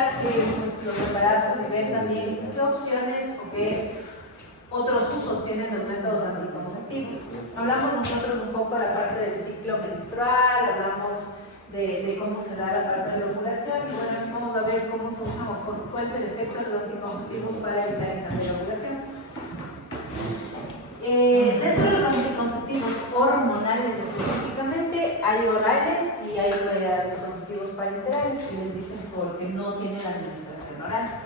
igual pues, los embarazos y ver también qué opciones o qué otros usos tienen los métodos anticonceptivos. Hablamos nosotros un poco de la parte del ciclo menstrual, hablamos de cómo se da la parte de la ovulación y bueno, vamos a ver cómo se usan o cuál es el efecto de los anticonceptivos para evitar el cambio de ovulación. Dentro de los anticonceptivos hormonales específicamente hay orales y hay anticonceptivos parenterales que les dicen porque no tienen la administración oral.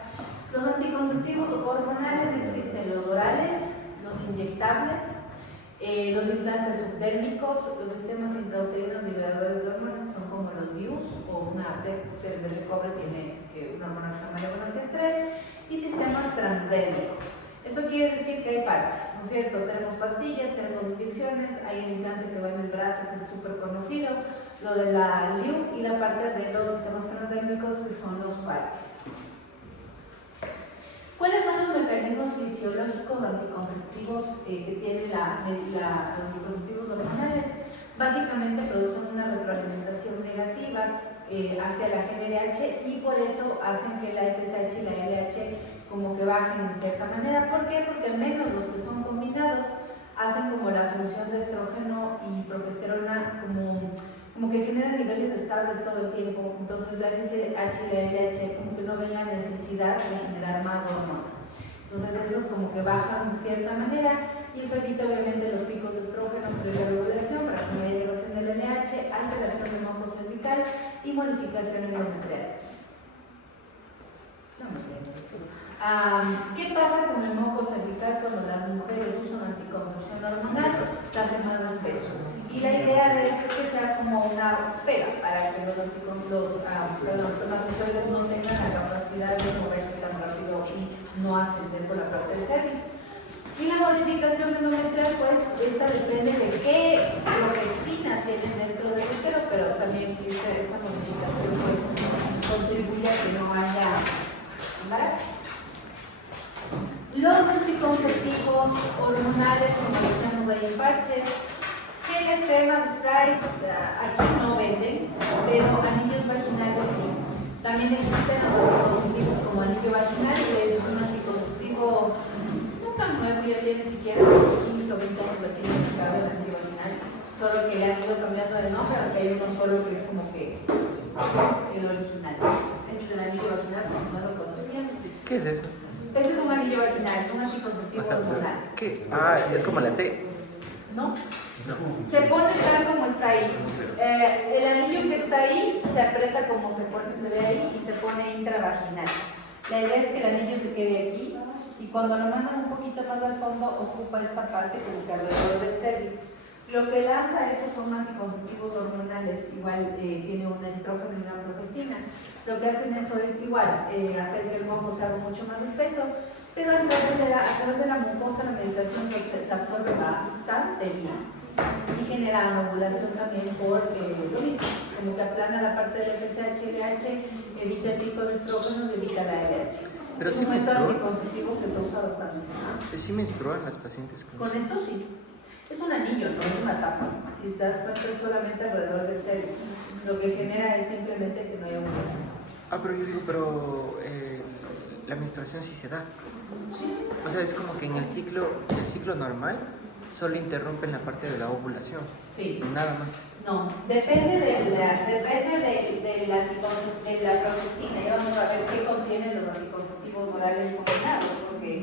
Los anticonceptivos hormonales existen los orales, los inyectables, los implantes subdérmicos, los sistemas intrauterinos liberadores de hormonas, que son como los DIUs, o una PET de cobre tiene una hormona que se llama levonorgestrel, y sistemas transdérmicos. Eso quiere decir que hay parches, ¿no es cierto? Tenemos pastillas, tenemos inyecciones, hay el implante que va en el brazo, que es súper conocido, lo de la DIU y la parte de los sistemas transdérmicos, que son los parches. ¿Cuáles son los mecanismos fisiológicos anticonceptivos que tienen los anticonceptivos hormonales? Básicamente producen una retroalimentación negativa hacia la GnRH y por eso hacen que la FSH y la LH como que bajen en cierta manera. ¿Por qué? Porque al menos los que son combinados hacen como la función de estrógeno y progesterona como que generan niveles estables todo el tiempo. Entonces la FSH y la LH como que no ven la necesidad de generar más hormona. Entonces esos como que bajan de cierta manera y eso evita obviamente los picos de estrógeno previa a la ovulación para que no haya elevación del LH, alteración del moco cervical y modificación endometrial. ¿Qué pasa con el moco cervical cuando las mujeres usan anticoncepción hormonal? Se hace más espeso. Y la idea de esto es que sea como una pega para que los espermatozoides no tengan la capacidad de moverse tan rápido y no ascender por la parte del cervix. Y la modificación endometrial, pues, esta depende de qué progestina tienen dentro del útero, pero también esta modificación pues, contribuye a que no haya embarazo. Los anticonceptivos hormonales, como decíamos ahí en parches, geles, cremas, sprays, aquí no venden, pero anillos vaginales sí. También existen anticonceptivos como anillo vaginal, que es un anticonceptivo no tan nuevo, ya tiene siquiera 15 o 20 años aquí en el mercado del anillo vaginal, solo que le han ido cambiando de nombre, aunque hay uno solo que es como que el original. Este es el anillo vaginal, pues no lo conocían. ¿Qué es eso? Ese es un anillo vaginal, es un anticonceptivo hormonal. ¿Qué? Ah, es como la T. ¿No? No. Se pone tal como está ahí. El anillo que está ahí se aprieta como se ve ahí y se pone intravaginal. La idea es que el anillo se quede aquí y cuando lo mandan un poquito más al fondo ocupa esta parte como que alrededor del cervix. Lo que lanza esos son anticonceptivos hormonales, igual tiene un estrógeno y una progestina. Lo que hacen eso es igual, hacer que el moco sea mucho más espeso, pero a través de la mucosa la medicación se absorbe bastante bien y genera ovulación también por lo mismo, como que aplana la parte del FSH, LH, evita el pico de estrógenos y evita la LH. Pero es sí un método menstruan. anticonceptivo que se usa bastante. ¿Sí menstruan las pacientes con Con esto sí. Es un anillo, no es una tapa. Si te das cuenta es solamente alrededor del cervix. Lo que genera es simplemente que no haya ovulación. Ah, pero yo digo, la menstruación sí se da. Sí. O sea, es como que en el ciclo normal solo interrumpen la parte de la ovulación. Sí. Nada más. No, depende de la progestina. Ya vamos a ver qué contienen los anticonceptivos orales combinados, porque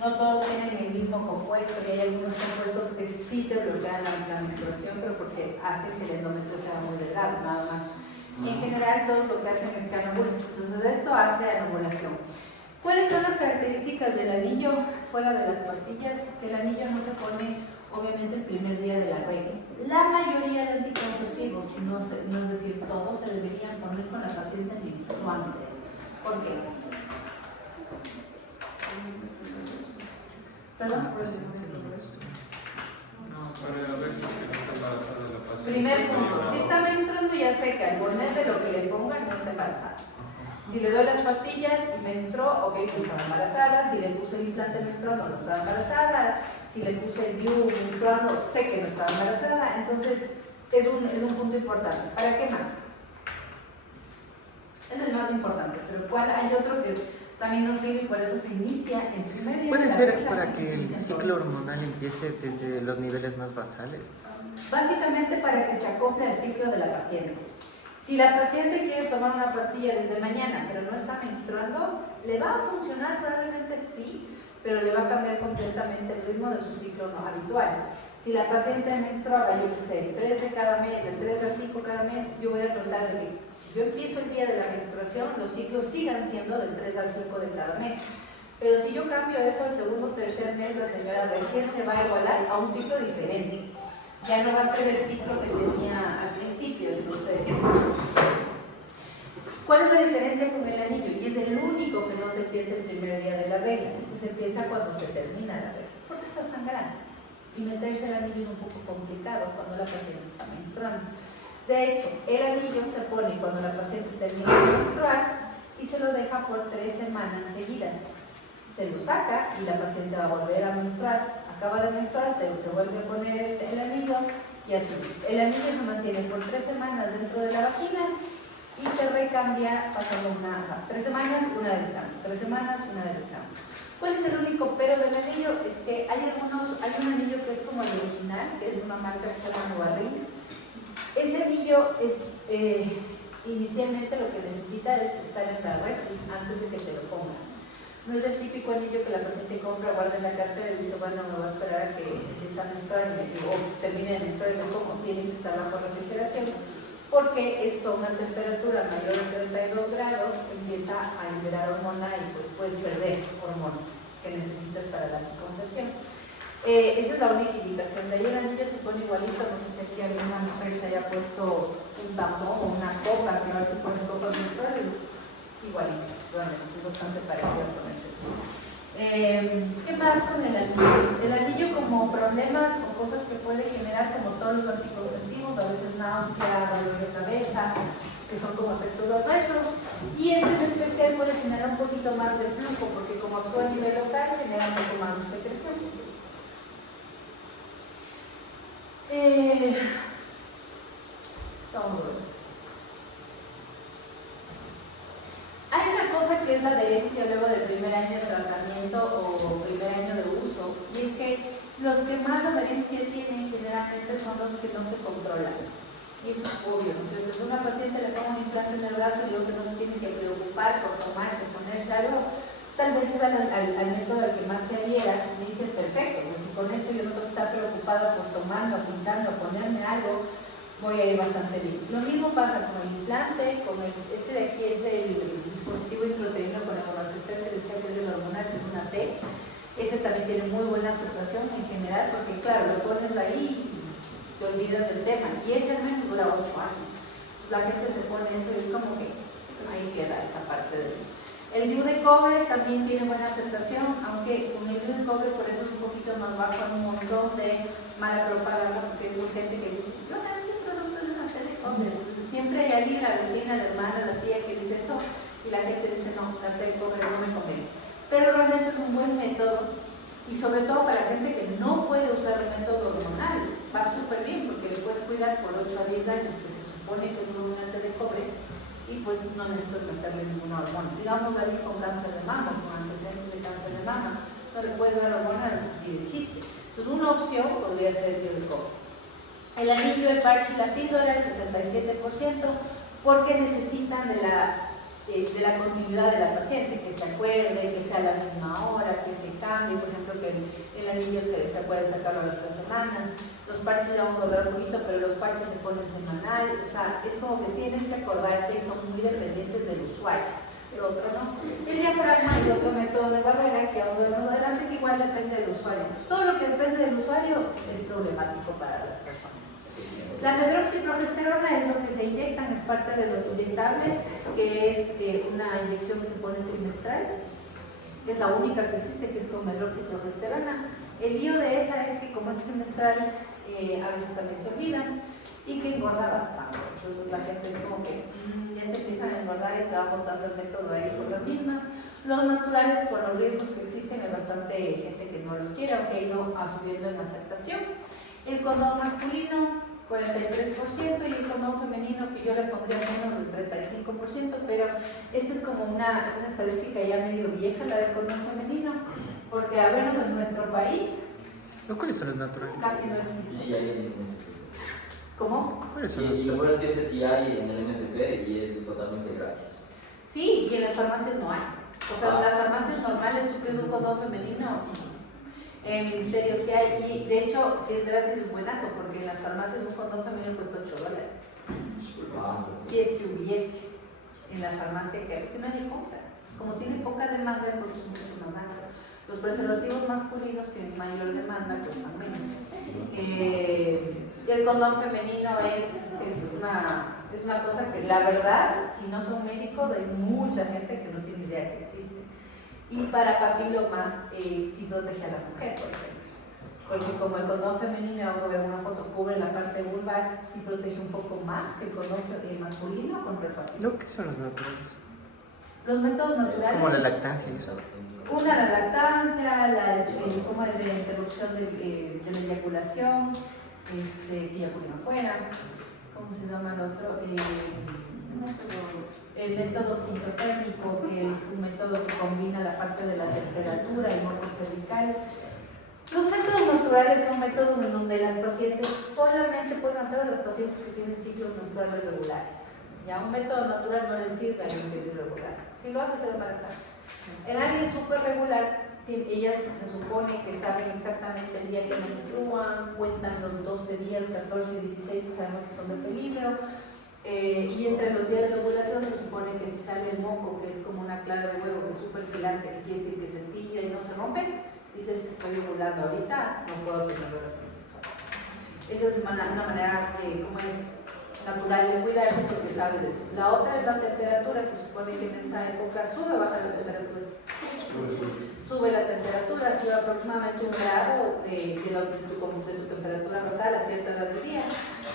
no todos tienen el mismo compuesto y hay algunos compuestos que sí te bloquean la menstruación, pero porque hacen que el endometrio sea muy delgado, nada más. Y en general todos lo que hacen es que anubulan. Entonces esto hace anovulación. ¿Cuáles son las características del anillo fuera de las pastillas? Que el anillo no se pone obviamente el primer día de la regla. La mayoría de anticonceptivos, si no es decir todos, se deberían poner con la paciente menstruante. ¿Por qué? ¿Perdón? Para ver si está embarazada la paciente. Primer punto, si está menstruando ya sé que al ponerle lo que le pongan no está embarazada. Si le doy las pastillas y menstruó, ok, pues estaba embarazada. Si le puse el implante menstruando, no estaba embarazada. Si le puse el DIU menstruando, sé que no estaba embarazada. Entonces, es un punto importante. ¿Para qué más? Es el más importante, pero ¿cuál? Hay otro que también nos sirve y por eso se inicia el primer día. Puede de la ser regla, para así que se el inicia ciclo todo. hormonal empiece desde los niveles más basales. Básicamente para que se acople al ciclo de la paciente. Si la paciente quiere tomar una pastilla desde mañana, pero no está menstruando, ¿le va a funcionar? Probablemente sí, pero le va a cambiar completamente el ritmo de su ciclo no habitual. Si la paciente menstruaba, yo qué sé, 3 de cada mes, de 3 a 5 cada mes, yo voy a tratar de que si yo empiezo el día de la menstruación, los ciclos sigan siendo del 3 al 5 de cada mes. Pero si yo cambio eso al segundo o tercer mes, la señora recién se va a igualar a un ciclo diferente. Ya no va a ser el ciclo que tenía al principio. Entonces, ¿cuál es la diferencia con el anillo? Y es el único que no se empieza el primer día de la regla. Este se empieza cuando se termina la regla, porque está sangrando. Y meterse el anillo es un poco complicado cuando la paciente está menstruando. De hecho, el anillo se pone cuando la paciente termina de menstruar y se lo deja por 3 semanas seguidas. Se lo saca y la paciente va a volver a menstruar. Acaba de menstruar, se vuelve a poner el anillo y así. El anillo se mantiene por 3 semanas dentro de la vagina y se recambia pasando 3 semanas, una de descanso, 3 semanas, una de descanso. ¿Cuál es el único pero del anillo? Es que hay un anillo que es como el original, que es una marca que se llama Novarrin. Ese anillo es, inicialmente lo que necesita es estar en la refri antes de que te lo pongas. No es el típico anillo que la paciente compra, guarda en la cartera y dice, bueno, me voy a esperar a que empiece a menstruar o termine de menstruar y lo pongo. Tiene que estar bajo refrigeración porque esto a una temperatura mayor de 32 grados empieza a liberar hormona y pues puedes perder hormona que necesitas para la anticoncepción. Esa es la única indicación. De ahí el anillo se pone igualito, no sé si aquí alguna mujer se haya puesto un tampón o una copa, que ahora se ponen copas menstruales, igualito, bueno, es bastante parecido con eso. ¿Qué más con el anillo? El anillo como problemas o cosas que puede generar como todos los anticonceptivos, a veces náusea, dolor de cabeza, que son como efectos adversos, y este en especial puede generar un poquito más de flujo, porque como actúa a nivel local, genera un poco más de secreción. Hay una cosa que es la adherencia luego del primer año de tratamiento o primer año de uso, y es que los que más adherencia tienen generalmente son los que no se controlan. Y eso es obvio, ¿no? Si a una paciente le pongo un implante en el brazo y luego que no se tiene que preocupar por tomarse, ponerse algo, tal vez van al método al que más se adhiera y dicen perfecto, o sea, si con esto yo no tengo que estar preocupado por tomarlo, pinchando, ponerme algo, voy a ir bastante bien. Lo mismo pasa con el implante, con este de aquí es el dispositivo intrauterino con el hormonal que decía que es el hormonal, que es una T. Ese también tiene muy buena aceptación en general, porque claro, lo pones ahí y te olvidas del tema. Y ese al menos dura 8 años. Entonces, la gente se pone eso y es como que ahí queda esa parte de él. El DIU de cobre también tiene buena aceptación, aunque con el DIU de cobre por eso es un poquito más bajo, hay un montón de mala propaganda, porque hay gente que dice, yo nací producto de una tele de cobre. Siempre hay alguien, la vecina, la hermana, la tía que dice eso, y la gente dice, no, la tele de cobre no me convence. Pero realmente es un buen método, y sobre todo para la gente que no puede usar el método hormonal, va súper bien, porque le puedes cuidar por 8 a 10 años, que se supone que es un hormonante de cobre, y pues no necesitas meterle ninguna hormona. Digamos, alguien con cáncer de mama, con antecedentes de cáncer de mama, no le puedes dar hormonas ni de chiste. Entonces, una opción podría ser el DIU de cobre. El anillo, el parche y la píldora, el 67%, porque necesitan de la continuidad de la paciente, que se acuerde, que sea a la misma hora, que se cambie, por ejemplo, que el anillo se acuerde sacarlo a las 3 semanas. Los parches ya vamos a hablar un poquito, pero los parches se ponen semanal, o sea, es como que tienes que acordarte y son muy dependientes del usuario, pero otro no. El diafragma es otro método de barrera que vamos a ver más adelante, que igual depende del usuario. Pues todo lo que depende del usuario es problemático para las personas. La medroxiprogesterona es lo que se inyectan, es parte de los inyectables, que es una inyección que se pone trimestral. Es la única que existe, que es con medroxiprogesterona. El lío de esa es que como es trimestral, a veces también se olvidan y que engorda bastante. Entonces la gente es como que ya se empiezan a engordar y te va montando el método ahí por las mismas. Los naturales, por los riesgos que existen, hay bastante gente que no los quiere, aunque ha ido subiendo en aceptación. El condón masculino, 43%, y el condón femenino, que yo le pondría menos del 35%, pero esta es como una estadística ya medio vieja, la del condón femenino, porque al menos en nuestro país ¿Cuáles son los naturales? casi no Y existe. si hay en ¿Cómo? ¿Cuáles son Sí, lo los? bueno es que ese sí hay en el MSP y es totalmente gratis. Sí, y en las farmacias no hay. O sea, en Ah. las farmacias normales tú pides un condón femenino, en el ministerio sí hay, y de hecho, si es gratis es buenazo, porque en las farmacias un condón femenino cuesta $8. Ah, Si es que hubiese en la farmacia que nadie compra. Pues como tiene poca demanda, pues es mucho más alto. Los preservativos masculinos tienen mayor demanda, cuestan menos. El condón femenino es una cosa que, la verdad, si no son médicos, hay mucha gente que no tiene idea que existe. Y para papiloma, sí protege a la mujer, por ejemplo. Porque como el condón femenino, vamos a ver una foto, cubre la parte vulvar, sí protege un poco más que el condón masculino contra el papiloma. ¿Qué son los naturales? Los métodos Es naturales. como la lactancia y eso. Una, la lactancia, como de interrupción de la eyaculación, que eyaculen afuera. ¿Cómo se llama el otro? El método sintotérmico, que es un método que combina la parte de la temperatura y moco cervical. Los métodos naturales son métodos en donde las pacientes solamente pueden hacerlo las pacientes que tienen ciclos menstruales regulares. Ya un método natural no les sirve a alguien que es irregular. Si lo hace, se va a embarazar. En alguien súper regular, ellas se supone que saben exactamente el día que menstruan, cuentan los 12 días, 14 y 16, que sabemos que son de peligro. Y entre los días de ovulación se supone que si sale el moco, que es como una clara de huevo, que es súper filante, que quiere decir que se estira y no se rompe, dices que estoy ovulando ahorita, no puedo tener relaciones sexuales. Esa es una manera, como es natural de cuidarse, porque sabes de eso. La otra es la temperatura. Se supone que en esa época sube o baja la temperatura. Sube la temperatura, sube aproximadamente 1 grado de tu temperatura basal a cierta hora del día.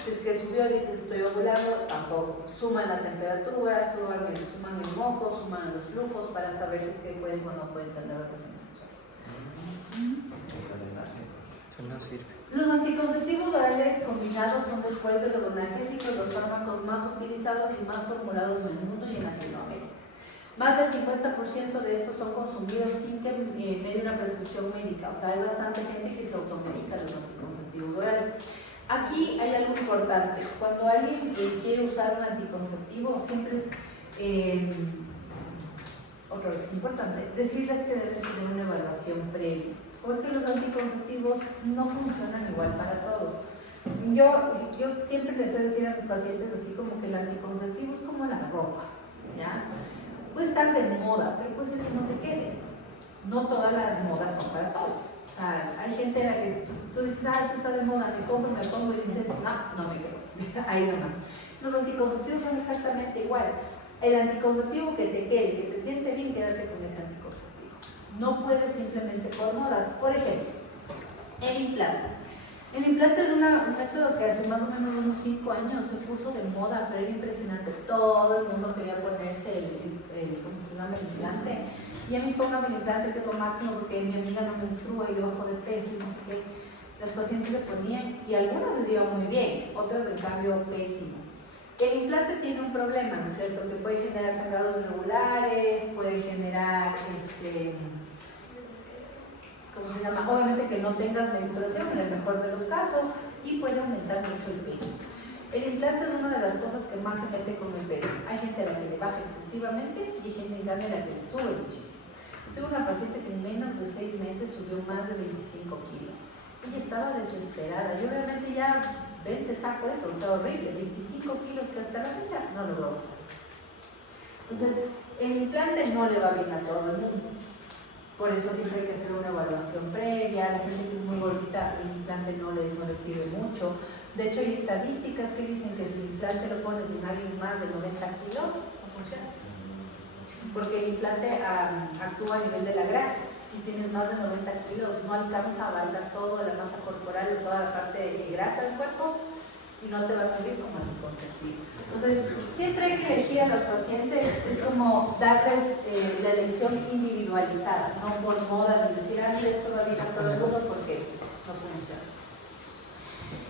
Si es que subió y dices estoy ovulando, tampoco. Suman la temperatura, suman el moco, suman los flujos para saber si es que pueden o no pueden tener relaciones sexuales. Eso no sirve. Los anticonceptivos orales combinados son, después de los analgésicos, los fármacos más utilizados y más formulados en el mundo y en Latinoamérica. Más del 50% de estos son consumidos sin que medie una prescripción médica. O sea, hay bastante gente que se automedica los anticonceptivos orales. Aquí hay algo importante. Cuando alguien quiere usar un anticonceptivo, siempre es, otra vez, importante, decirles que deben tener una evaluación previa. Porque los anticonceptivos no funcionan igual para todos. Yo siempre les he de decir a mis pacientes así como que el anticonceptivo es como la ropa, ¿ya? Puede estar de moda, pero puede ser que no te quede. No todas las modas son para todos. O sea, hay gente en la que tú dices, esto está de moda, me compro, me pongo y dices, no me quedo. Ahí nomás. Los anticonceptivos son exactamente igual. El anticonceptivo que te quede, que te siente bien, quédate con ese anticonceptivo. No puedes simplemente por modas. Por ejemplo, el implante. El implante es un método que hace más o menos unos 5 años se puso de moda, pero era impresionante. Todo el mundo quería ponerse ¿cómo se llama? El implante. Y a mí póngame el implante, que es lo máximo, porque mi amiga no menstrua y yo bajo de peso y no sé qué. Las pacientes se ponían y algunas les iba muy bien, otras en cambio pésimo. El implante tiene un problema, ¿no es cierto? Que puede generar sangrados irregulares, puede generar, ¿cómo se llama? Obviamente que no tengas menstruación en el mejor de los casos y puede aumentar mucho el peso. El implante es una de las cosas que más se mete con el peso. Hay gente a la que le baja excesivamente y hay gente en cambio a la que le sube muchísimo. Tengo una paciente que en menos de 6 meses subió más de 25 kilos. Ella estaba desesperada. Yo obviamente ya, ven, te saco eso, o sea, horrible. 25 kilos que hasta la fecha no logró. Entonces, el implante no le va bien a todo el mundo. Por eso siempre hay que hacer una evaluación previa. La gente que es muy gordita, el implante no le sirve mucho. De hecho, hay estadísticas que dicen que si el implante lo pones en alguien más de 90 kilos, no funciona. Porque el implante actúa a nivel de la grasa. Si tienes más de 90 kilos, no alcanza a abarcar toda la masa corporal, toda la parte de grasa del cuerpo y no te va a servir como anticonceptivo. Entonces, siempre hay que elegir a los pacientes, es como darles la elección individualizada, no por moda, de decir, mira, esto va bien a todo el mundo, porque pues, no funciona.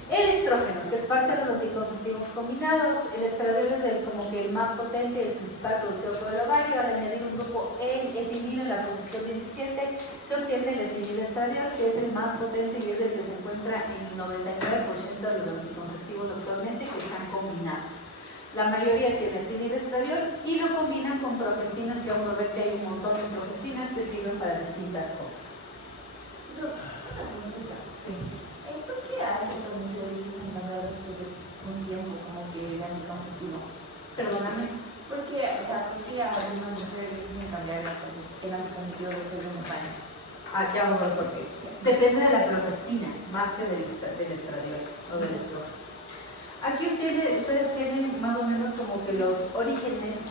El estrógeno, que es parte de los anticonceptivos combinados. El estradiol es como que el más potente y el principal producido por el ovario. Al añadir un grupo etilino en la posición 17, se obtiene el etinilestradiol, que es el más potente y es el que se encuentra en el 99% de los anticonceptivos actualmente que están combinados. La mayoría tiene etinilestradiol y lo combinan con progestinas, que vamos a ver que hay un montón de progestinas que sirven para distintas cosas. Sí. ¿Por qué hace con los usos encargados de un tiempo como que el anticonceptivo? Perdóname. ¿Por qué, o sea, por qué a una mujer le dicen cambiar el anticonceptivo después de unos años? Ya vamos a ver por qué. Depende de la progestina, más que del estradiol o del estrógeno. Aquí ustedes tienen más o menos como que los orígenes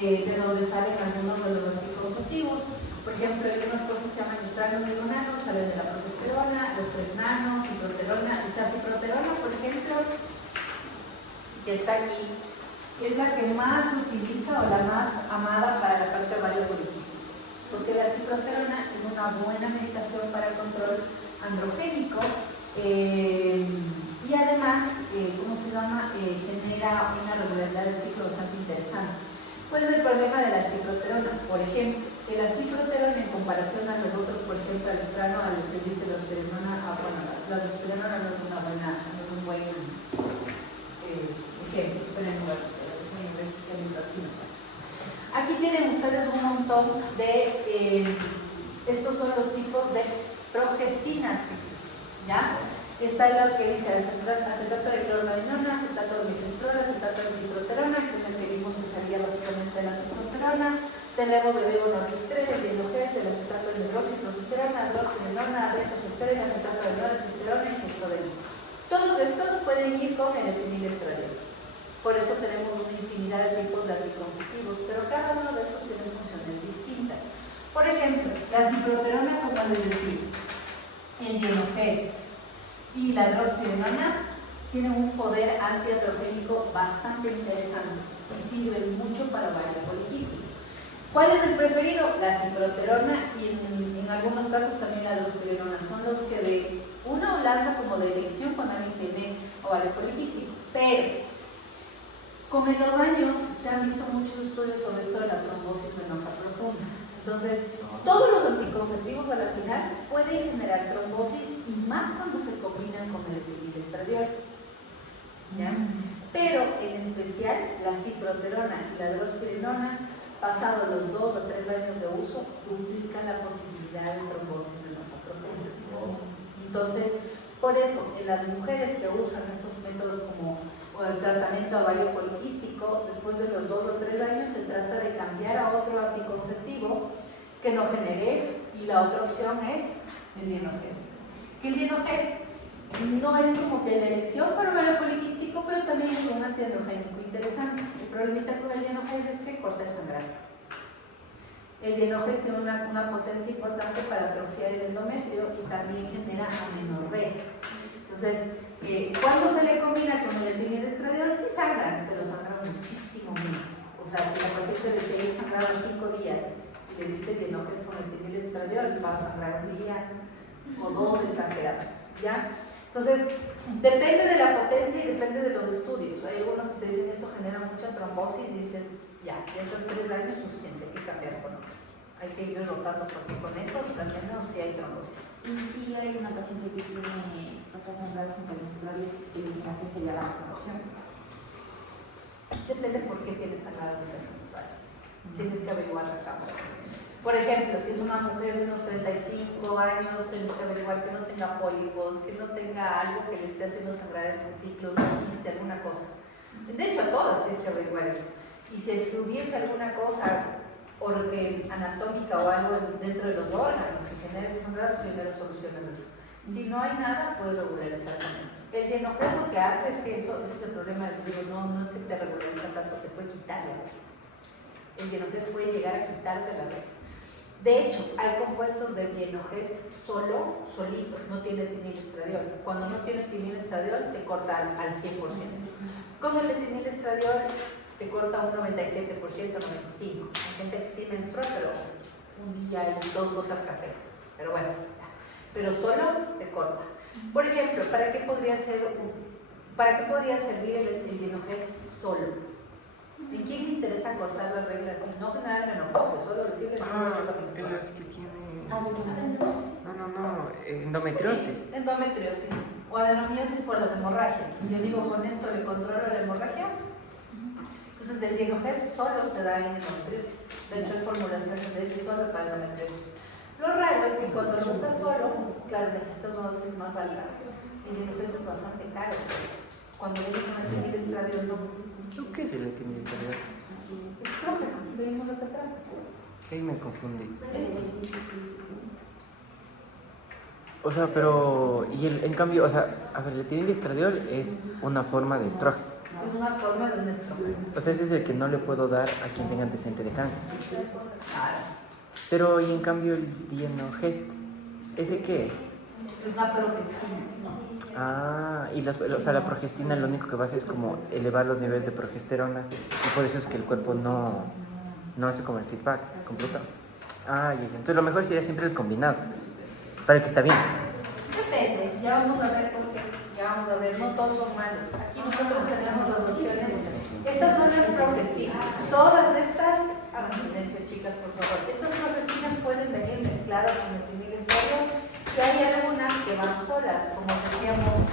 de donde salen algunos de los anticonceptivos. Por ejemplo, algunas cosas se llaman estranos y gonanos, salen de la progesterona, los pregnanos, ciproterona. Esta ciproterona, por ejemplo, que está aquí, es la que más se utiliza o la más amada para la parte ovario poliquístico, porque la ciproterona es una buena medicación para el control androgénico y además, ¿cómo se llama? Genera una regularidad del ciclo bastante interesante. ¿Cuál es el problema de la ciproterona? Por ejemplo, que la ciproterona en comparación a los otros, por ejemplo, al estrano, al que dice la dosperenona, bueno, la dosperenona no es un buen ejemplo, esperen un ratito, déjenme ver si está el libro aquí. Aquí tienen ustedes un montón de, estos son los tipos de progestinas que existen, ¿ya? Está lo que dice acetato de clormadinona, acetato de mifestrol, acetato de ciproterona, que es el que vimos que salía básicamente de la testosterona, tenemos de levonorgestrel, de hidrogés, del acetato de hidroxiprogesterona, drosterenona, desogestrel, acetato de norgesterona y gestodel. Todos estos pueden ir con el etinilestradiol. Por eso tenemos una infinidad de tipos de anticonceptivos, pero cada uno de estos tiene funciones distintas. Por ejemplo, la ciproterona, como les decía, el hidrogés y la drospirenona tienen un poder antiandrogénico bastante interesante y sirven mucho para ovario poliquístico. ¿Cuál es el preferido? La ciproterona y en algunos casos también la drospirenona. Son los que uno lanza como de elección cuando alguien tiene ovario poliquístico. Pero con los años se han visto muchos estudios sobre esto de la trombosis venosa profunda. Entonces, todos los anticonceptivos a la final pueden generar trombosis y más cuando se combinan con el etinilestradiol, ¿ya? Pero en especial la ciproterona y la drospirenona, pasados los 2 o 3 años de uso, duplican la posibilidad de trombosis venosa profunda. Entonces, por eso, en las mujeres que usan estos métodos como el tratamiento ovario poliquístico, después de los 2 o 3 años se trata de cambiar a otro anticonceptivo que no genere eso. Y la otra opción es el dienogés. Que el dienogés no es como que la elección para ovario poliquístico, pero también es un antiandrogénico interesante. El problemita con el dienogés es que corta el sangrado. El dienogés tiene una potencia importante para atrofiar el endometrio y también genera amenorrea. Entonces, cuando se le combina con el etinilestradiol, sí sangran, pero sangran muchísimo menos. O sea, si la paciente decía yo sangraba 5 días y le diste dienogés con el etinilestradiol, va a sangrar un día o 2 exagerado, ¿ya? Entonces, depende de la potencia y depende de los estudios. Hay algunos que te dicen esto genera mucha trombosis y dices, ya estás 3 años suficiente, hay que cambiar con otro. Hay que ir rotando porque con eso también no si hay trombosis. Y si hay una paciente que tiene sangrados intermenstruales, ¿qué sería la mejor opción? Depende por qué tienes sangrados intermenstruales. Tienes que averiguar la causa. Por ejemplo, si es una mujer de unos 35 años, tienes que averiguar que no tenga pólipos, que no tenga algo que le esté haciendo sangrar en el ciclo, quiste, alguna cosa. De hecho, a todas tienes que averiguar eso. Y si es que hubiese alguna cosa anatómica o algo dentro de los órganos que genere esos sangrados, primero solucionas eso. Si no hay nada, puedes regularizar con esto. El dienogés lo que hace es que ese es el problema del digo, no es que te regulariza tanto, te puede quitar la regla. El dienogés puede llegar a quitarte la regla. De hecho, hay compuestos de dienogés solito, no tiene etinilestradiol. Cuando no tienes etinilestradiol, te corta al 100%. Con el etinilestradiol te corta un 97%, 95%. Hay gente que sí menstrua, pero un día hay 2 gotas cafés. Pero bueno, pero solo te corta. Por ejemplo, ¿para qué podría servir el Dienogest solo? ¿En quién me interesa cortar las reglas y no generar menopausia? Solo decirle que en las que tiene... Adenomiosis. No, endometriosis. Endometriosis o adenomiosis por las hemorragias. Y yo digo, con esto le controlo la hemorragia. Entonces, el Dienogest solo se da en endometriosis. De hecho, hay formulaciones de ese solo para endometriosis. Lo raro es que cuando lo usas solo, claro, necesitas una dosis más alta. El Dienogest es bastante caro. Cuando viene con el fenilestradiol, no. ¿Qué es el etilenistradiol? Estrógeno, vemos lo que atrás. Ahí me confundí. Esto. O sea, pero... Y en cambio, o sea, a ver, el etilenistradiol es una forma de estrógeno. Es una forma de un estrógeno. O sea, ese es el que no le puedo dar a quien tenga antecedente de cáncer. Claro. Pero, y en cambio, el Dienogest, ¿ese qué es? Es una progestina. Ah, y o sea, la progestina lo único que va a hacer es como elevar los niveles de progesterona y por eso es que el cuerpo no hace como el feedback completo. Ah, ya. Entonces lo mejor sería siempre el combinado, para el que está bien. Depende, ya vamos a ver por qué. Ya vamos a ver, no todos son malos. Aquí nosotros tenemos las opciones. Estas son las progestinas. Todas estas, hagan silencio chicas por favor. Estas progestinas pueden venir mezcladas con el fenilestradiol. Y hay algunas que van solas, como decíamos,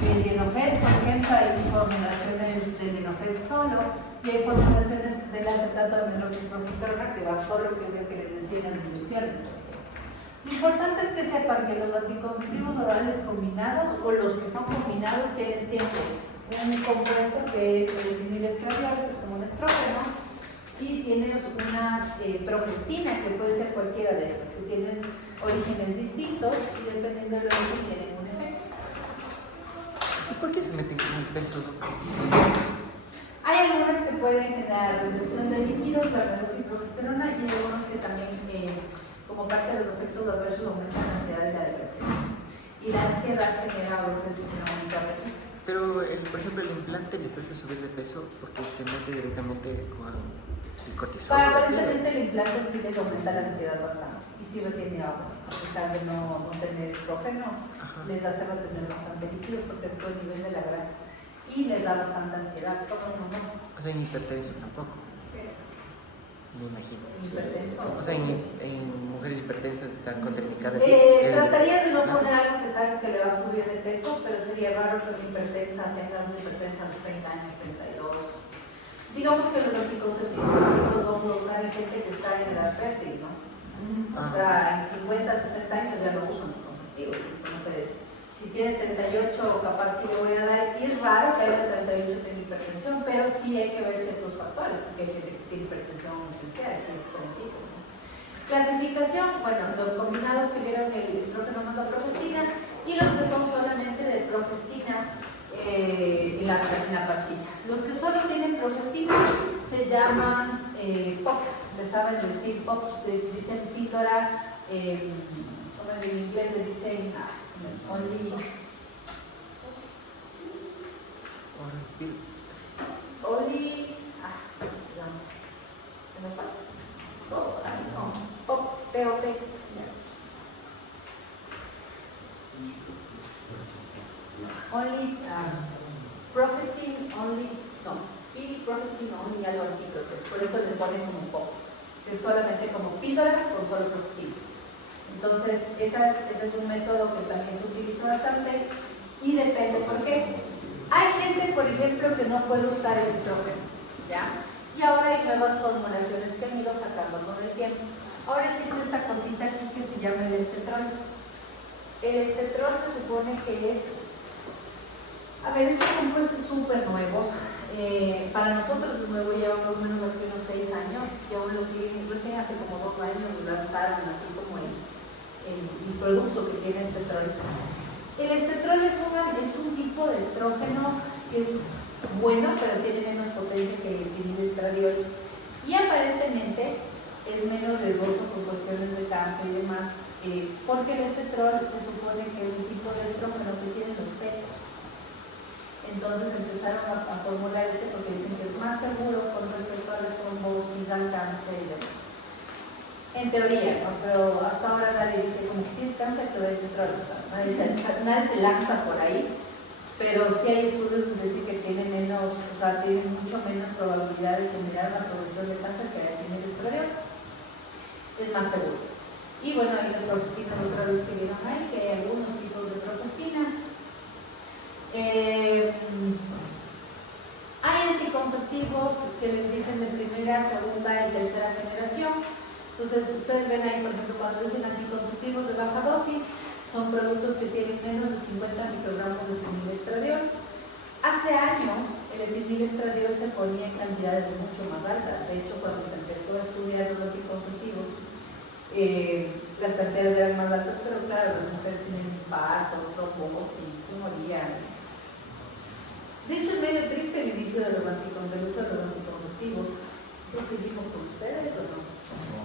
el Dienogest, por ejemplo, hay formulaciones del Dienogest solo y hay formulaciones del acetato de menor-progesterona que va solo, que es el que les decía en las inyecciones. Lo importante es que sepan que los anticonceptivos orales combinados, o los que son combinados, tienen siempre un compuesto que es el fenilestradiol, que es como un estrógeno, y tiene una progestina, que puede ser cualquiera de estas, que tienen orígenes distintos y dependiendo de lo que tienen un efecto. ¿Y por qué se meten con el peso? Hay algunas que pueden generar retención de líquidos, la progesterona, y hay algunos que también, como parte de los efectos adversos, aumentan la ansiedad y la depresión. Y la ansiedad genera a veces un aumento de apetito. Pero, por ejemplo, el implante les hace subir de peso porque se mete directamente con el cortisol. Aparentemente el implante sí les aumenta la ansiedad bastante y sí retiene agua, a pesar de no tener estrógeno, les hace retener bastante líquido porque actúa a nivel de la grasa y les da bastante ansiedad. ¿Cómo no? O sea, en hipertensos tampoco. Me imagino. Hipertenso. O sea, en mujeres hipertensas están contraindicadas. Tratarías de no poner algo que sabes que le va a subir de peso, pero sería raro que una hipertensa tenga una hipertensa de 30 años, 32. Digamos que los anticonceptivos los vamos a usar en gente que está en edad fértil, ¿no? O sea, en 50, 60 años ya no uso anticonceptivos. Entonces, si tiene 38, capaz sí le voy a dar. Y es raro que haya 38 tenga hipertensión, pero sí hay que ver ciertos factores, porque hay gente que tiene hipertensión esencial, que es jovencito, ¿no? Clasificación, bueno, los combinados que vieron el estrógeno más la progestina y los que son solamente de progestina en la pastilla. Los que solo tienen progestina se llaman POP, les saben decir POP, dicen píldora, como en inglés le dicen only, ¿cómo se llama? ¿Se me fue? POP, POP. Only, progestin only, no, progestin only, algo así creo que es, por eso le ponen como POP, que es solamente como píldora con solo progestina. Entonces, ese es un método que también se utiliza bastante y depende por qué. Hay gente, por ejemplo, que no puede usar el estrógeno, ¿ya? Y ahora hay nuevas formulaciones que han ido sacando con el tiempo. Ahora existe esta cosita aquí que se llama el estetrol. El estetrol se supone que es... A ver, este compuesto es súper nuevo. Para nosotros es nuevo, lleva más o menos aquí unos 6 años. Y aún lo siguen, recién hace como 2 años lo lanzaron así como el producto que tiene estetrol. El estetrol es un tipo de estrógeno que es bueno, pero tiene menos potencia que el fenilestradiol. Y aparentemente es menos riesgoso con cuestiones de cáncer y demás, porque el estetrol se supone que es un tipo de estrógeno que tienen los fetos. Entonces empezaron a formular porque dicen que es más seguro con respecto a las trombosis, al cáncer y demás. En teoría, ¿no? Pero hasta ahora nadie dice como que tienes cáncer, te voy a estrar, o sea, nadie se lanza por ahí, pero sí hay estudios donde dicen que tienen menos, o sea, tienen mucho menos probabilidad de generar una progresión de cáncer que tiene el estradiol. Es más seguro. Y bueno, hay las progestinas otra vez que vieron ahí, que hay algunos tipos de progestinas. Hay anticonceptivos que les dicen de primera, segunda y tercera generación. Entonces, ustedes ven ahí, por ejemplo, cuando dicen anticonceptivos de baja dosis, son productos que tienen menos de 50 microgramos de etinilestradiol. Hace años, el etinilestradiol se ponía en cantidades mucho más altas. De hecho, cuando se empezó a estudiar los anticonceptivos, las cantidades eran más altas, pero claro, las mujeres tienen infartos, trombosis, se morían. De hecho, es medio triste el inicio del uso de los anticonceptivos. ¿Los vivimos con ustedes o no?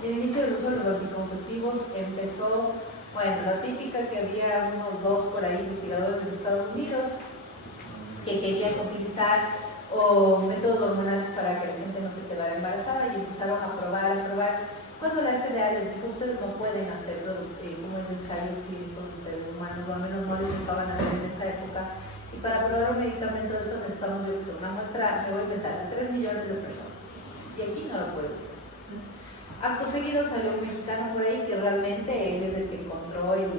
El inicio del uso de los anticonceptivos empezó, bueno, la típica que había unos dos por ahí investigadores de Estados Unidos que querían utilizar métodos hormonales para que la gente no se quedara embarazada y empezaron a probar. Cuando la FDA les dijo, ustedes no pueden hacer como ensayos clínicos de seres humanos, o al menos no les dejaban hacer en esa época, y para probar un medicamento de eso necesitamos, yo que sé, una muestra, me voy a inventar, de 3 millones de personas, y aquí no lo puede ser. Acto seguido salió un mexicano por ahí que realmente él es el que encontró el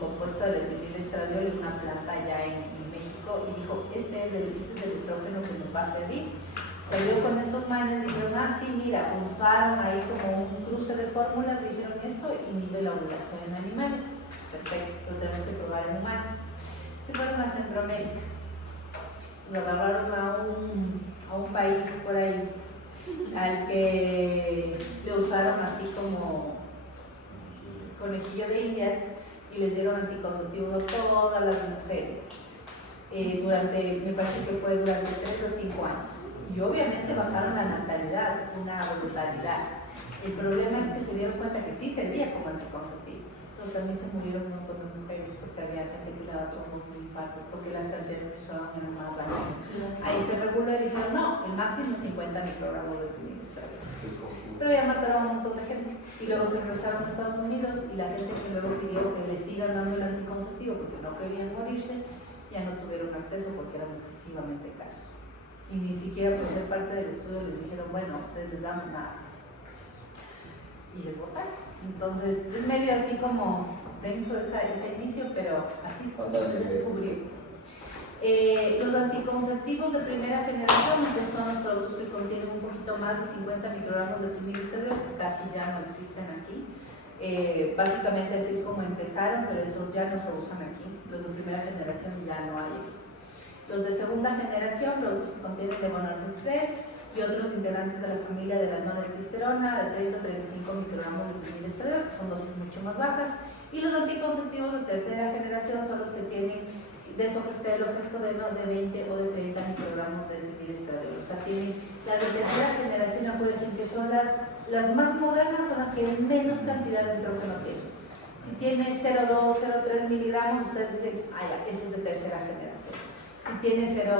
compuesto del etinilestradiol en una planta allá en México y dijo, este es el estrógeno que nos va a servir. Salió con estos manes, dijeron, sí, mira, usaron ahí como un cruce de fórmulas, dijeron, esto inhibe la ovulación en animales. Perfecto, lo tenemos que probar en humanos. Se fueron a Centroamérica, lo agarraron a un país por ahí, al que le usaron así como conejillo de indias y les dieron anticonceptivos a todas las mujeres me parece que fue durante 3 a 5 años. Y obviamente bajaron la natalidad, una brutalidad. El problema es que se dieron cuenta que sí servía como anticonceptivo, pero también se murieron un montón de mujeres porque había gente que le daba trombosis e infartos, porque las cantidades que se usaban eran más bajas. Ahí se reguló y dijeron, no, el máximo es 50 microgramos de etinilestradiol. Pero ya mataron a un montón de gente. Y luego se regresaron a Estados Unidos y la gente que luego pidió que le sigan dando el anticonceptivo porque no querían morirse, ya no tuvieron acceso porque eran excesivamente caros. Y ni siquiera por ser parte del estudio les dijeron, bueno, a ustedes les damos nada. Y les votaron. Entonces, es medio así como denso ese inicio, pero así se descubrió. Los anticonceptivos de primera generación, que son los productos que contienen un poquito más de 50 microgramos de etinilestradiol, que casi ya no existen aquí. Básicamente así es como empezaron, pero esos ya no se usan aquí. Los de primera generación ya no hay aquí. Los de segunda generación, productos que contienen levonorgestrel y otros integrantes de la familia de la noreltisterona de 30 a 35 microgramos de etinilestradiol, que son dosis mucho más bajas. Y los anticonceptivos de tercera generación son los que tienen desogestrel o gestodeno de 20 o de 30 microgramos de etinilestradiol. O sea, tienen las de tercera generación, acuérdense que son las más modernas, son las que menos cantidad de estrógeno tienen. Si tiene 0,2, 0,3 miligramos, ustedes dicen, ya, ese es de tercera generación. Si tiene 0,3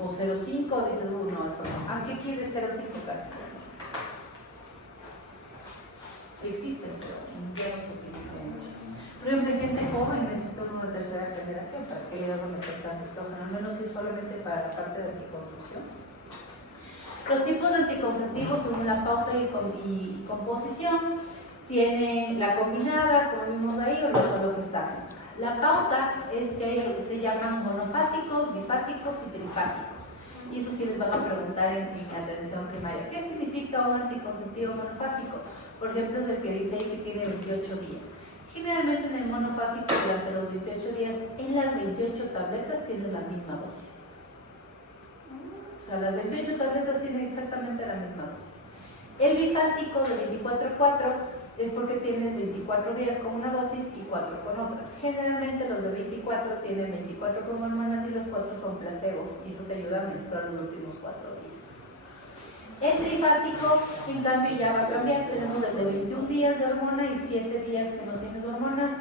o 0,5, dices, no, eso no. Aunque aquí de 0,5 casi. Existen, pero ya no se utilizan mucho. Por ejemplo, hay gente joven necesita uno de tercera generación, ¿para qué le vas a meter tanto estrógeno? Al menos si es solamente para la parte de anticoncepción. Los tipos de anticonceptivos según la pauta y composición tienen la combinada, como vimos ahí, o los solo gestágenos. La pauta es que hay lo que se llaman monofásicos, bifásicos y trifásicos. Y eso sí les van a preguntar en atención primaria. ¿Qué significa un anticonceptivo monofásico? Por ejemplo, es el que dice ahí que tiene 28 días. Generalmente en el monofásico, durante los 28 días, en las 28 tabletas tienes la misma dosis. O sea, las 28 tabletas tienen exactamente la misma dosis. El bifásico de 24-4 es porque tienes 24 días con una dosis y 4 con otras. Generalmente los de 24 tienen 24 con hormonas y los 4 son placebos y eso te ayuda a menstruar los últimos 4 días. El trifásico, en cambio, ya va a cambiar. Tenemos el de 21 días de hormona y 7 días que no tienes hormonas.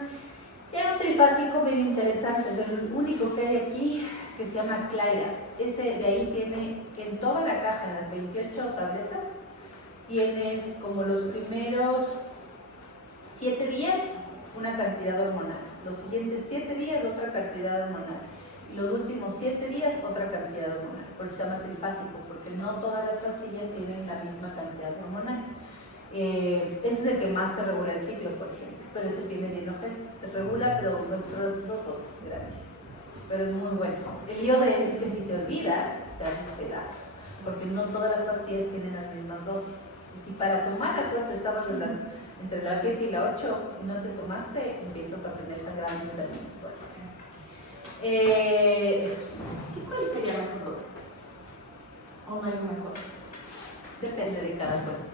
Y hay un trifásico medio interesante, es el único que hay aquí, que se llama Clyra. Ese de ahí tiene en toda la caja, en las 28 tabletas, tienes como los primeros 7 días una cantidad hormonal, los siguientes 7 días otra cantidad hormonal, y los últimos 7 días otra cantidad hormonal. Por eso se llama trifásico, porque no todas las pastillas tienen la misma cantidad hormonal. Ese es el que más te regula el ciclo, por ejemplo, pero ese tiene Dienogest, te regula, pero nuestros 2 dosis, gracias. Pero es muy bueno. El lío de ese es que si te olvidas, te haces pedazos, porque no todas las pastillas tienen las mismas dosis. Y si para tu mala suerte estabas entre las 7 y la 8 y no te tomaste, empiezas a tener sangramientos menstruales. Eso. ¿Y cuál sería mejor? ¿O no hay mejor? Depende de cada cuerpo.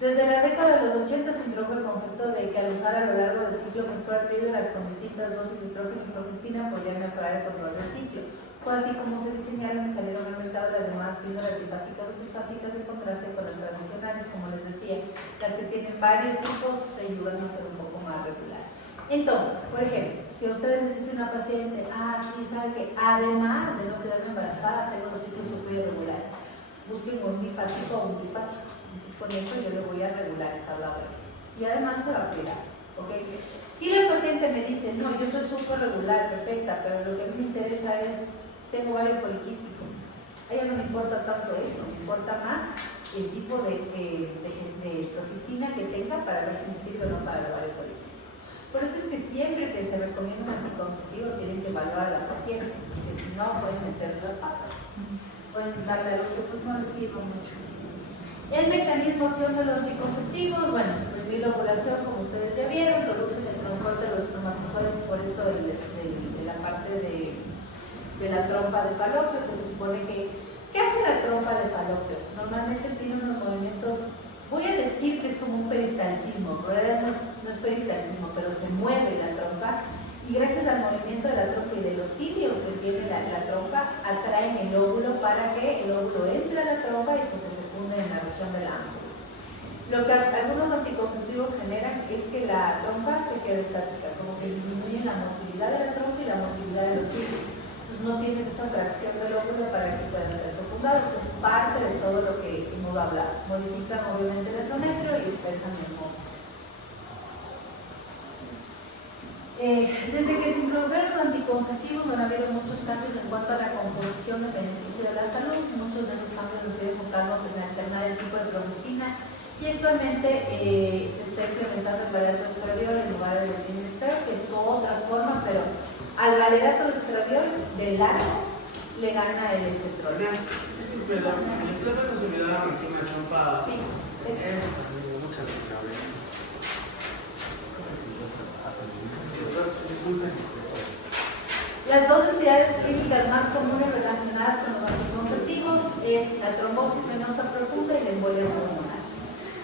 Desde la década de los 80 se introdujo el concepto de que al usar a lo largo del ciclo menstrual píldoras con distintas dosis de estrógeno y progestina podría mejorar el control del ciclo. Fue así como se diseñaron y salieron al mercado las llamadas píldoras trifásicas o trifásicas en contraste con las tradicionales, como les decía, las que tienen varios tipos te ayudan a ser un poco más regular. Entonces, por ejemplo, si a ustedes les dice una paciente, sí, sabe que además de no quedarme embarazada, tengo los ciclos súper irregulares, busquen un bifásico o un trifásico. Entonces, con eso yo le voy a regularizar la regla. Y además se va a cuidar. ¿Okay? Si la paciente me dice, no, yo soy súper regular, perfecta, pero lo que a mí me interesa es, tengo ovario poliquístico. A ella no me importa tanto esto, me importa más el tipo de progestina que tenga para ver si me sirve o no para el ovario poliquístico. Por eso es que siempre que se recomienda un anticonceptivo tienen que evaluar a la paciente, porque si no pueden meter las patas. Pueden darle algo que pues no les sirva mucho. El mecanismo de acción de los anticonceptivos, bueno, suprimir la ovulación, como ustedes ya vieron, reducen el transporte de los espermatozoides por esto de la parte de la trompa de falopio, que se supone que... ¿Qué hace la trompa de falopio? Normalmente tiene unos movimientos, voy a decir que es como un peristaltismo, pero no es peristaltismo, pero se mueve la trompa, y gracias al movimiento de la trompa y de los cilios que tiene la trompa, atraen el óvulo para que el óvulo entre a la trompa y pues se fecunde en la región del ángulo. Lo que algunos anticonceptivos generan es que la trompa se quede estática, como que disminuyen la motilidad de la trompa y la motilidad de los cilios. Entonces no tienes esa atracción del óvulo para que pueda ser fecundado, que es parte de todo lo que hemos hablado. Modifican obviamente el endometrio y espesan el óvulo. Desde que se introdujeron los anticonceptivos han habido muchos cambios en cuanto a la composición de beneficio de la salud. Muchos de esos cambios han sido enfocados en alternar el tipo de progestina y actualmente se está implementando el valerato estradiol en lugar del Ginester, que es otra forma, pero al valerato estradiol de largo le gana el estetrol. Perdón, ¿me puede consolidar aquí una chompa? Sí, es eso. Muchas gracias. Las dos entidades clínicas más comunes relacionadas con los anticonceptivos es la trombosis venosa profunda y la embolia pulmonar.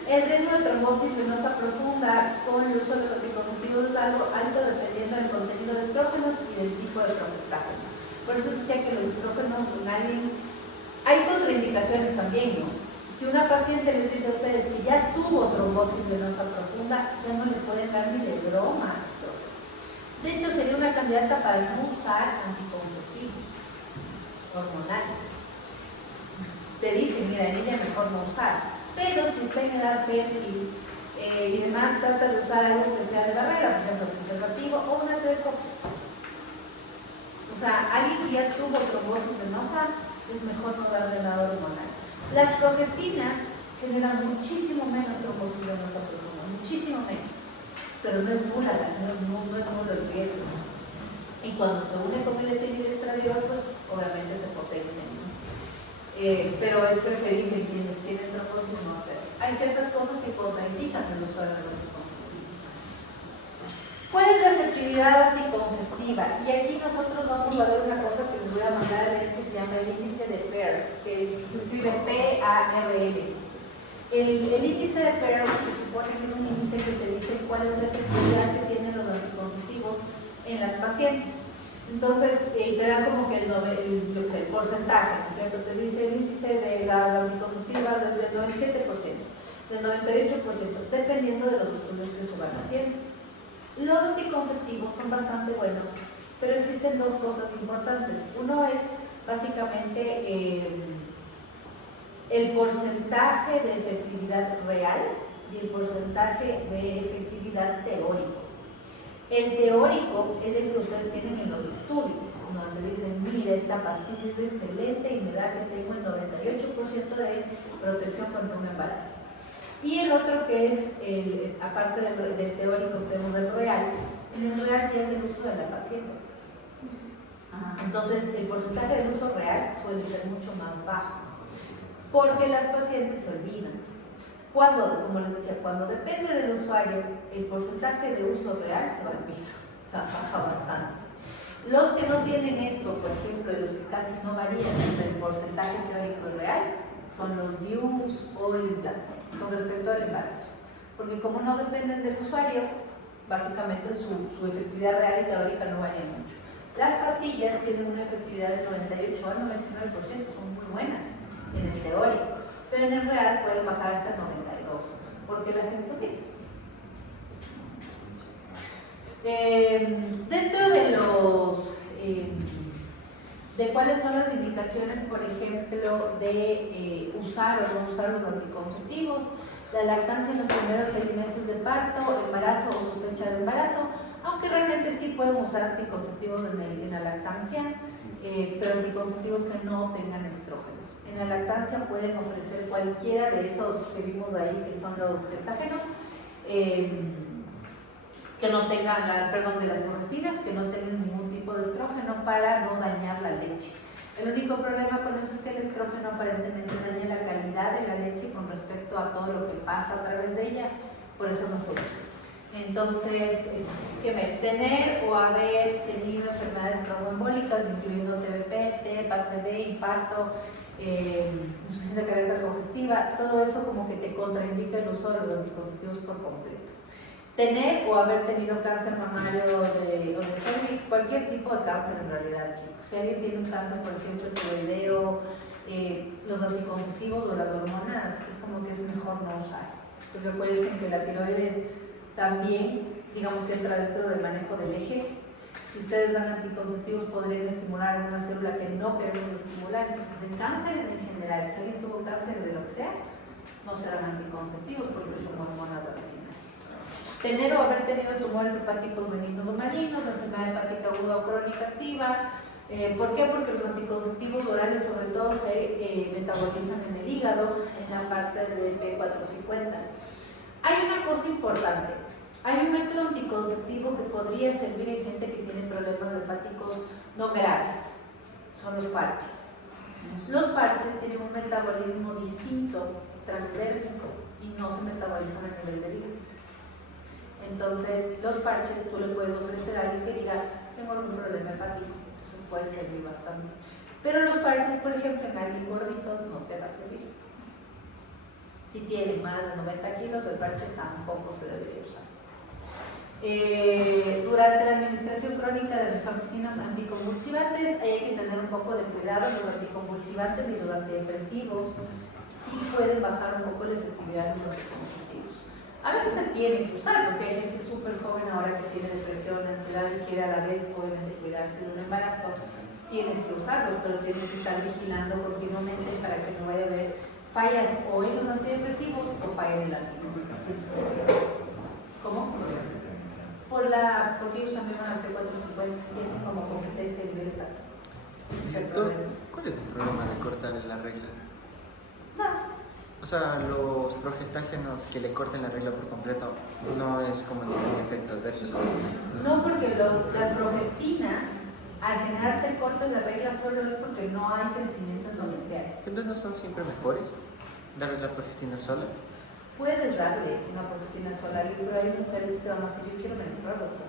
El riesgo de trombosis venosa profunda con el uso de los anticonceptivos es algo alto dependiendo del contenido de estrógenos y del tipo de progestágeno. Por eso decía que los estrógenos en alguien... Hay contraindicaciones también, ¿no? Si una paciente les dice a ustedes que ya tuvo trombosis venosa profunda, ya no le pueden dar ni de broma estrógenos. De hecho, sería una candidata para no usar anticonceptivos hormonales. Te dicen, mira, en ella mejor no usar. Pero si está en edad fértil y demás, trata de usar algo que sea de barrera, por ejemplo, preservativo o una telecopia. O sea, alguien que ya tuvo trombosis venosa, es mejor no darle nada hormonal. Las progestinas generan muchísimo menos trombosis venosa profunda, muchísimo menos. Pero no es nulo el riesgo. Y cuando se une con el etinilestradiol, pues obviamente se potencia, ¿no? Pero es preferible en quienes tienen trombosis no hacerlo. Hay ciertas cosas que contraindican el uso de los anticonceptivos. ¿Cuál es la efectividad anticonceptiva? Y aquí nosotros vamos a ver una cosa que les voy a mandar a ver que se llama el índice de PEAR, que se escribe PARL. El índice de PEAR se supone que es un índice que te dice cuál es la efectividad que tienen los anticonceptivos en las pacientes. Entonces, te da como que el porcentaje, ¿no es cierto? Te dice el índice de las anticonceptivas desde el 97%, del 98%, dependiendo de los estudios que se van haciendo. Los anticonceptivos son bastante buenos, pero existen dos cosas importantes. Uno es básicamente el porcentaje de efectividad real y el porcentaje de efectividad teórico. El teórico es el que ustedes tienen en los estudios, donde dicen, mira, esta pastilla es excelente y me da que tengo el 98% de protección contra un embarazo. Y el otro que es, aparte del teórico, tenemos el real. En el real ya es el uso de la paciente. Pues. Entonces, el porcentaje de uso real suele ser mucho más bajo, porque las pacientes se olvidan. Cuando, como les decía, cuando depende del usuario, el porcentaje de uso real se va al piso, o sea, baja bastante. Los que no tienen esto, por ejemplo, y los que casi no varían entre el porcentaje teórico y real, son los DIUs o el implante, con respecto al embarazo. Porque como no dependen del usuario, básicamente su efectividad real y teórica no varía mucho. Las pastillas tienen una efectividad del 98 al 99%, son muy buenas en el teórico, pero en el real pueden bajar hasta el 92%, porque la gente se olvida. Dentro de los de cuáles son las indicaciones, por ejemplo, de usar o no usar los anticonceptivos, la lactancia en los primeros 6 meses de parto, embarazo o sospecha de embarazo, aunque realmente sí pueden usar anticonceptivos en la lactancia, pero anticonceptivos que no tengan estrógenos. En la lactancia pueden ofrecer cualquiera de esos que vimos ahí, que son los gestágenos, que no tengan, de las progestinas, que no tengan ningún tipo de estrógeno para no dañar la leche. El único problema con eso es que el estrógeno aparentemente daña la calidad de la leche con respecto a todo lo que pasa a través de ella, por eso no se usa. Entonces, tener o haber tenido enfermedades tromboembólicas, incluyendo TBP, TEP, ACV, infarto, insuficiencia cardíaca congestiva, todo eso como que te contraindica el uso de los anticonceptivos por completo. Tener o haber tenido cáncer mamario o de cervix, cualquier tipo de cáncer en realidad, chicos. Si alguien tiene un cáncer, por ejemplo, tiroideo, los anticonceptivos o las hormonas, es como que es mejor no usar. Entonces recuerden que la tiroides también, digamos que entra dentro del manejo del eje. Si ustedes dan anticonceptivos podrían estimular una célula que no queremos estimular. Entonces en cánceres en general, si alguien tuvo cáncer de lo que sea, no serán anticonceptivos porque son hormonas al final. Tener o haber tenido tumores hepáticos benignos o malignos, enfermedad hepática aguda o crónica activa. ¿Por qué? Porque los anticonceptivos orales sobre todo se metabolizan en el hígado, en la parte del P450. Hay una cosa importante. Hay un método anticonceptivo que podría servir en gente que tiene problemas hepáticos no graves. Son los parches. Los parches tienen un metabolismo distinto, transdérmico, y no se metabolizan a nivel del hígado. Entonces, los parches tú le puedes ofrecer a alguien que diga, tengo algún problema hepático, entonces puede servir bastante. Pero los parches, por ejemplo, en alguien gordito no te va a servir. Si tienes más de 90 kilos, el parche tampoco se debería usar. Durante la administración crónica de rifampicina anticonvulsivantes, hay que tener un poco de cuidado. Los anticonvulsivantes y los antidepresivos sí pueden bajar un poco la efectividad de los anticonvulsivos. A veces se tienen que usar porque hay gente súper joven ahora que tiene depresión, ansiedad y quiere a la vez obviamente cuidarse de un embarazo. Tienes que usarlos, pero tienes que estar vigilando continuamente para que no vaya a haber fallas o en los antidepresivos o falla en el anticonvulsivo. ¿Cómo? Porque ellos también van al P450 y es como competencia de nivel hepático. ¿Cuál es el problema de cortarle la regla? Nada. O sea, los progestágenos que le corten la regla por completo no es como ningún efecto adverso. No, porque las progestinas, al generarte cortes de regla, solo es porque no hay crecimiento endometrial. ¿Entonces no son siempre mejores darle la progestina sola? Puedes darle una progestina sola, pero hay mujeres que te van a decir, yo quiero menstruar, doctor.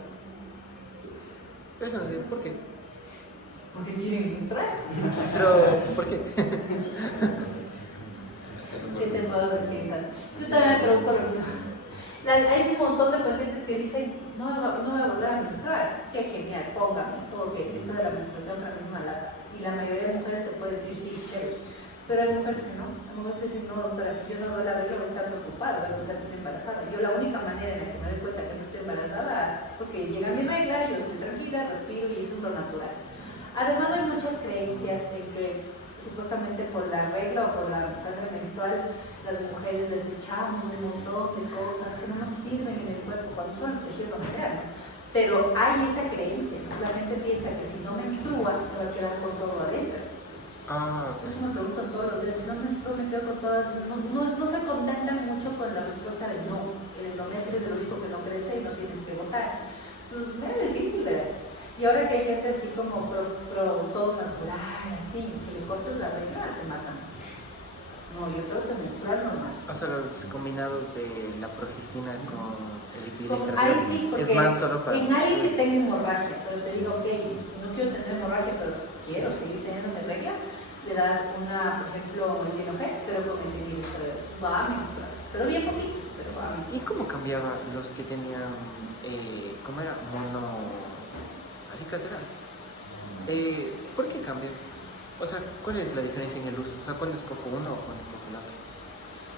Pero eso no sé, ¿por qué? ¿Por qué quieren menstruar? Pero, ¿por qué? ¿Qué te puedo decir? Yo también me pregunto lo mismo. Hay un montón de pacientes que dicen, no voy a volver a menstruar. Qué genial, póngame, es todo que eso de la menstruación es una lata. Y la mayoría de mujeres te puede decir, sí, chévere. Pero hay mujeres que no. Hay mujeres que dicen, no, doctora, si yo no voy a la regla voy a estar preocupada, voy a pensar que estoy embarazada. Yo la única manera en la que me doy cuenta que no estoy embarazada es porque llega mi regla, yo estoy tranquila, respiro y eso es lo natural. Además hay muchas creencias en que supuestamente por la regla o por la sangre igual las mujeres desechamos un montón de cosas que no nos sirven en el cuerpo cuando son los tejidos materiales. Pero hay esa creencia, la gente piensa que si no menstrua se va a quedar con todo adentro. Eso me preguntan todos los días, si no menstruo me quedo con todo, no se contentan mucho con la respuesta del no. El endometrio es el único que no crece y no tienes que votar. Entonces, es medio difícil, ¿verdad? Y ahora que hay gente así como pro todo natural, así, que le cortes la regla, te matan. No, yo creo que menstruar normal. O sea, los combinados de la progestina con el Ahí sí, porque es más solo para en alguien que tenga hemorragia, pero te digo, ok, no quiero tener hemorragia, pero quiero seguir teniendo mi regla, le das una, por ejemplo, el pero con el va a menstruar. Pero bien poquito, pero va a menstruar. ¿Y cómo cambiaba los que tenían, cómo era, así casera? ¿Por qué cambian? O sea, ¿cuál es la diferencia en el uso? O sea, ¿cuándo escojo uno o cuándo escojo el otro?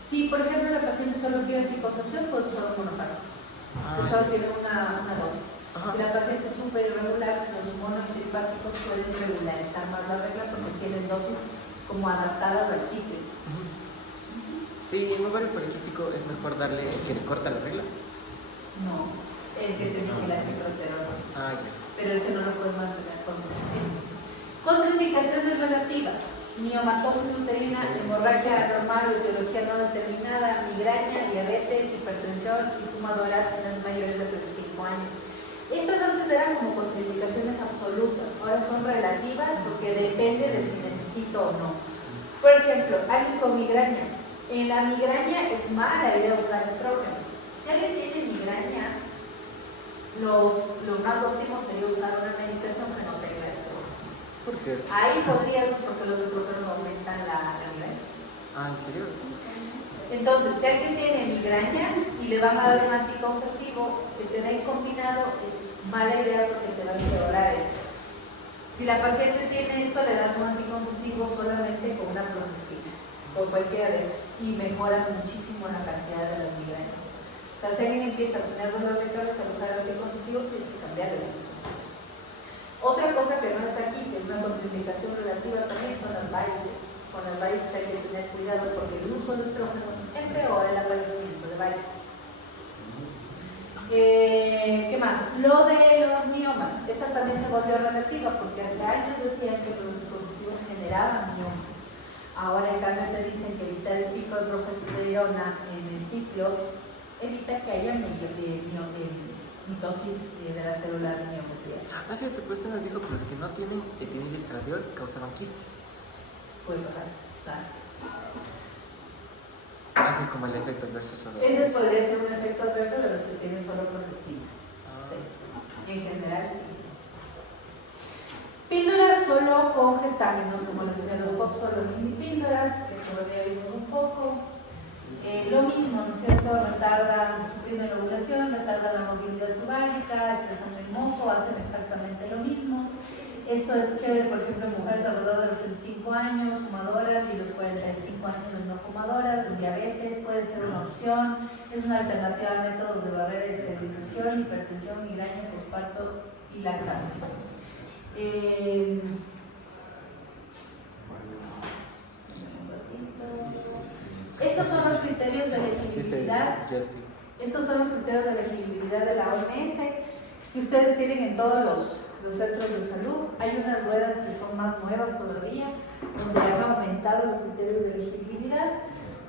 Si, por ejemplo, la paciente solo quiere anticoncepción, pues solo monofásico. Pues solo tiene una dosis. Ajá. Si la paciente es súper irregular, los monotrifásicos pueden regularizar más la regla porque tienen dosis como adaptadas al ciclo. ¿Y en ovario poliquístico es mejor darle el que le corta la regla? No, el que te dije la cicloterona. Ya. Pero ese no lo puedes mantener con el tiempo. Contraindicaciones relativas: miomatosis uterina, hemorragia anormal o etiología no determinada, migraña, diabetes, hipertensión y fumadoras en las mayores de 35 años. Estas antes eran como contraindicaciones absolutas, ahora son relativas porque depende de si necesito o no. Por ejemplo, alguien con migraña. En la migraña es mala idea usar estrógenos. Si alguien tiene migraña, lo más óptimo sería usar una medicación que no tenga estrógenos. ¿Por qué? Ahí podrías, porque los estrógenos aumentan la migraña. ¿En serio? Entonces, si alguien tiene migraña y le van a dar un anticonceptivo que te den combinado, es mala idea porque te va a empeorar eso. Si la paciente tiene esto, le das un anticonceptivo solamente con una progestina, con cualquiera de esas, y mejoras muchísimo la cantidad de las migrañas. O sea, si alguien empieza a tener dolor de cabeza al usar el anticonceptivo, tienes que cambiar el anticonceptivo. Otra cosa que no está aquí, que es una contraindicación relativa también, son las varices. Con las varices hay que tener cuidado porque el uso de estrógenos empeora el aparecimiento de varices. ¿Qué más? Lo de los miomas. Esta también se volvió relativa porque hace años decían que los anticonceptivos generaban miomas. Ahora en cambio te dicen que evitar el pico de progesterona en el ciclo evita que haya mitosis de las células miometriales. Cierto, pero usted nos dijo que los que no tienen etinilestradiol causaban quistes. Puede pasar, claro. Ese es como el efecto adverso solo. Ese podría ser un efecto adverso de los que tienen solo progestinas. Sí. En general, sí. Píldoras solo con gestágenos, como les decía, los POP son las mini píldoras, eso lo vimos un poco. Lo mismo, ¿no es cierto? Retardan, suprimen la ovulación, retardan la movilidad tubárica, expresan el moco, hacen exactamente lo mismo. Esto es chévere, por ejemplo, en mujeres alrededor de los 35 años, fumadoras, y los 45 años no fumadoras, de diabetes, puede ser una opción. Es una alternativa a métodos de barrera y esterilización, hipertensión, migraña, posparto y lactancia. Estos son los criterios de elegibilidad. Estos son los criterios de elegibilidad de la OMS que ustedes tienen en todos los centros de salud. Hay unas ruedas que son más nuevas todavía, donde han aumentado los criterios de elegibilidad.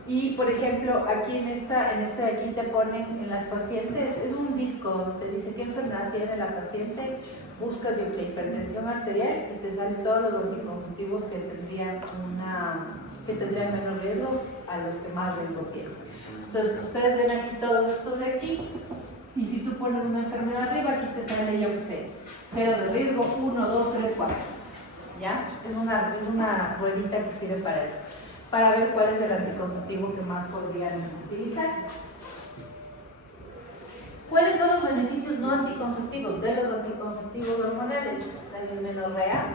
Y por ejemplo, aquí en esta de aquí te ponen en las pacientes, es un disco donde te dice qué enfermedad tiene la paciente, buscas hipertensión arterial y te salen todos los anticonceptivos que tendrían menos riesgos a los que más riesgo tienen. Entonces, ustedes ven aquí todos estos de aquí, y si tú pones una enfermedad arriba, aquí te sale, yo qué sé, 0 de riesgo, 1, 2, 3, 4. ¿Ya? Es una ruedita que sirve para eso, para ver cuál es el anticonceptivo que más podrían utilizar. ¿Cuáles son los beneficios no anticonceptivos de los anticonceptivos hormonales? La dismenorrea,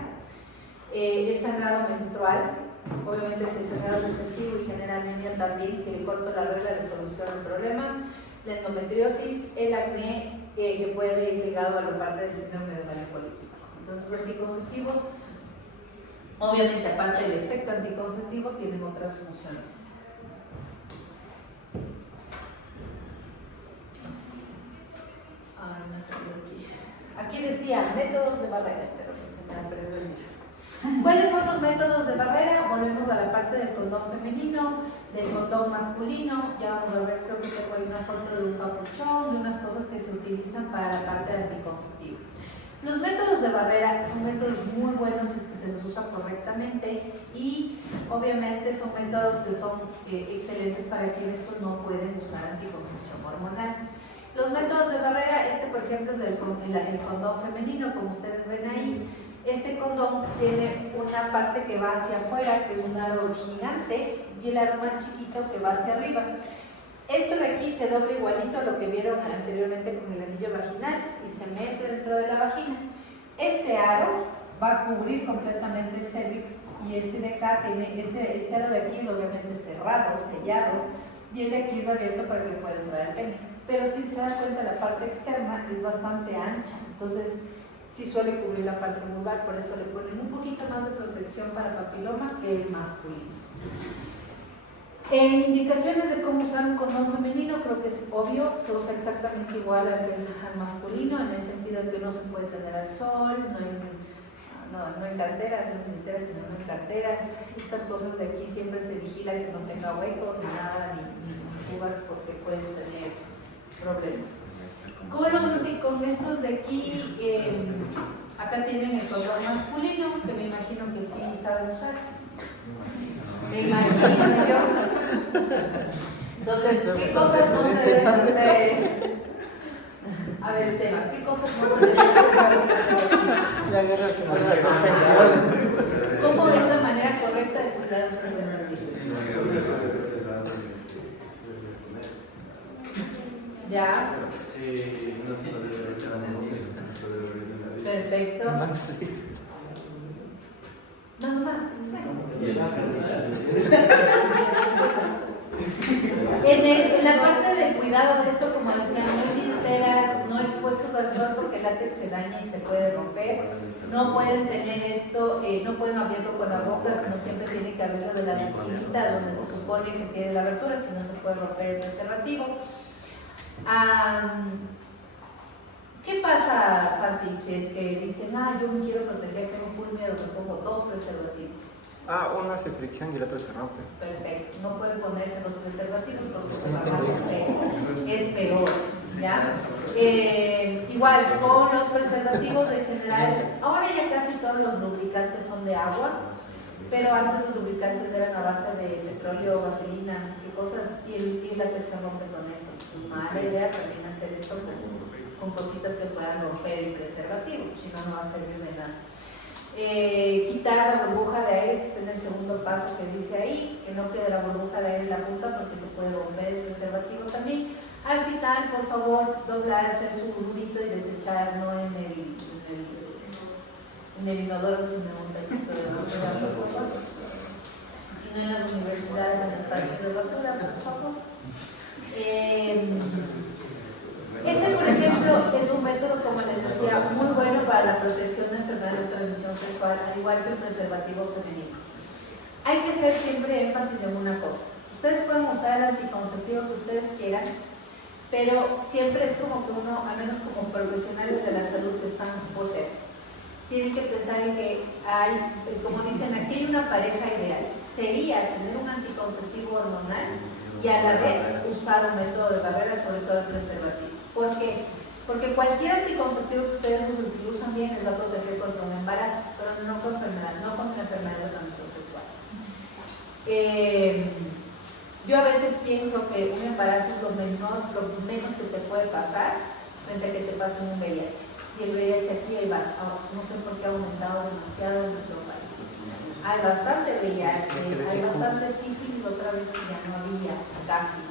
el sangrado menstrual, obviamente si el sangrado es excesivo y genera anemia también, si le corto la regla le soluciona el problema, la endometriosis, el acné, que puede ir ligado a la parte del síndrome de ovario poliquístico. Entonces los anticonceptivos, obviamente aparte del efecto anticonceptivo, tienen otras funciones. decía métodos de barrera, pero que se me ha perdido el libro. ¿Cuáles son los métodos de barrera? Volvemos a la parte del condón femenino, del condón masculino. Ya vamos a ver, creo que tengo ahí una foto de un capuchón, de unas cosas que se utilizan para la parte de anticonceptivo. Los métodos de barrera son métodos muy buenos si es que se los usa correctamente y obviamente son métodos que son excelentes para quienes pues, no pueden usar anticoncepción hormonal. Los métodos de barrera, este por ejemplo es el condón femenino, como ustedes ven ahí. Este condón tiene una parte que va hacia afuera, que es un aro gigante, y el aro más chiquito que va hacia arriba. Esto de aquí se dobla igualito a lo que vieron anteriormente con el anillo vaginal y se mete dentro de la vagina. Este aro va a cubrir completamente el cervix y este de acá tiene, este aro de aquí es obviamente cerrado, sellado, y el de aquí es abierto para que pueda entrar el pene. Pero si se da cuenta la parte externa es bastante ancha, entonces sí suele cubrir la parte vulvar, por eso le ponen un poquito más de protección para papiloma que el masculino. En indicaciones de cómo usar un condón femenino, creo que es obvio, se usa exactamente igual al masculino, en el sentido de que no se puede tener al sol, no en carteras, no en carteras, sino no en carteras. Estas cosas de aquí siempre se vigila que no tenga huecos, ni nada, ni uvas, porque pueden tener problemas. Con estos de aquí, acá tienen el condón masculino, que me imagino que sí saben usar. Me imagino yo. Entonces, ¿qué cosas no se deben hacer? A ver, Esteban, ¿qué cosas no se deben hacer? La guerra que me ¿Cómo es la manera correcta de cuidar un preservativo? ¿Ya? Perfecto. No más. En la parte del cuidado de esto, como decían, no en billuteras, no expuestos al sol porque el látex se daña y se puede romper. No pueden tener esto, no pueden abrirlo con la boca, sino siempre tienen que abrirlo de la esquinita donde se supone que tiene la abertura, si no se puede romper el preservativo. ¿Qué pasa, Santi, si es que dicen, yo me quiero proteger, tengo full miedo, me pongo 2 preservativos? Uno hace fricción y el otro se rompe. Perfecto, no pueden ponerse 2 preservativos porque se van a romper, es peor, ¿ya? Igual, con los preservativos en general, ahora ya casi todos los lubricantes son de agua, pero antes los lubricantes eran a base de petróleo, vaselina, no sé qué cosas, y el látex se rompe con eso. Mala idea también hacer esto con cositas que puedan romper el preservativo, si no, no va a servir de nada. Quitar la burbuja de aire, que está en el segundo paso que dice ahí, que no quede la burbuja de aire en la punta porque se puede romper el preservativo también. Al final, por favor, doblar, hacer su burrito y desechar, no en el inodoro, sino en un tachito de basura, por favor. Y no en las universidades, en los parques de basura, por favor. Este, por ejemplo, es un método, como les decía, muy bueno para la protección de enfermedades de transmisión sexual, al igual que el preservativo femenino. Hay que hacer siempre énfasis en una cosa. Ustedes pueden usar el anticonceptivo que ustedes quieran, pero siempre es como que uno, al menos como profesionales de la salud que están por ser, tienen que pensar en que hay, como dicen, aquí hay una pareja ideal. Sería tener un anticonceptivo hormonal y a la vez usar un método de barrera, sobre todo el preservativo. ¿Por qué? Porque cualquier anticonceptivo que ustedes usen, si lo usan bien, les va a proteger contra un embarazo, pero no contra enfermedades de transmisión sexual. Yo a veces pienso que un embarazo es lo menos que te puede pasar frente a que te pasen un VIH. Y el VIH aquí hay no sé por qué ha aumentado demasiado en nuestro país. Hay bastante VIH, hay bastante sífilis, otra vez que ya no había casi.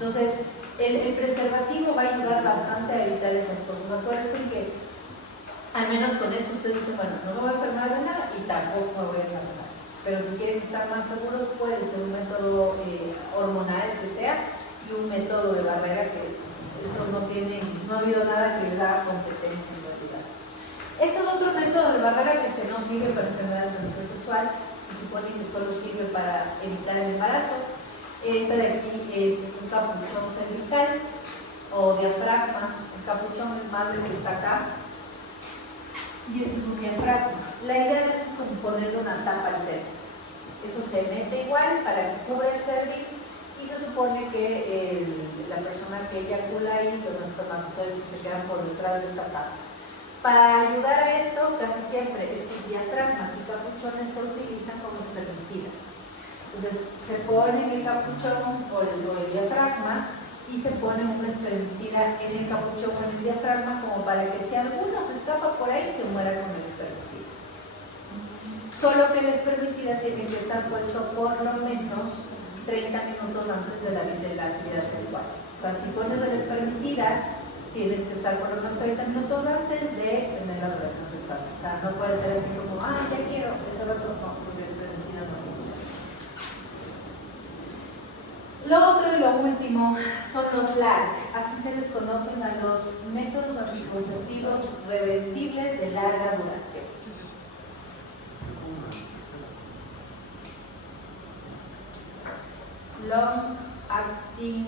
Entonces, el preservativo va a ayudar bastante a evitar esas cosas. Acuérdense que al menos con esto usted dice, bueno, no me voy a enfermar de nada y tampoco me voy a cansar. Pero si quieren estar más seguros, puede ser un método hormonal que sea y un método de barrera que estos no ha habido nada que les haga competencia en realidad. Este es otro método de barrera que no sirve para enfermedades de transmisión sexual, se supone que solo sirve para evitar el embarazo. Esta de aquí es un capuchón cervical o diafragma. El capuchón es más del que está acá. y este es un diafragma. La idea de eso es como ponerle una tapa al cervix. Eso se mete igual para que cubra el cervix y se supone que la persona que eyacula ahí, los espermatozoides se quedan por detrás de esta tapa. Para ayudar a esto, casi siempre estos diafragmas y capuchones se utilizan como espermicidas. Entonces, se pone en el capuchón o el diafragma y se pone un espermicida en el capuchón o en el diafragma como para que si alguno se escapa por ahí, se muera con el espermicida. Solo que el espermicida tiene que estar puesto por lo menos 30 minutos antes de la actividad sexual. O sea, si pones el espermicida, tienes que estar por lo menos 30 minutos antes de tener la relación sexual. O sea, no puede ser así como, ya quiero, ese rato no, porque el espermicida no funciona. Lo otro y lo último son los LARC, así se les conocen a los métodos anticonceptivos reversibles de larga duración. Long acting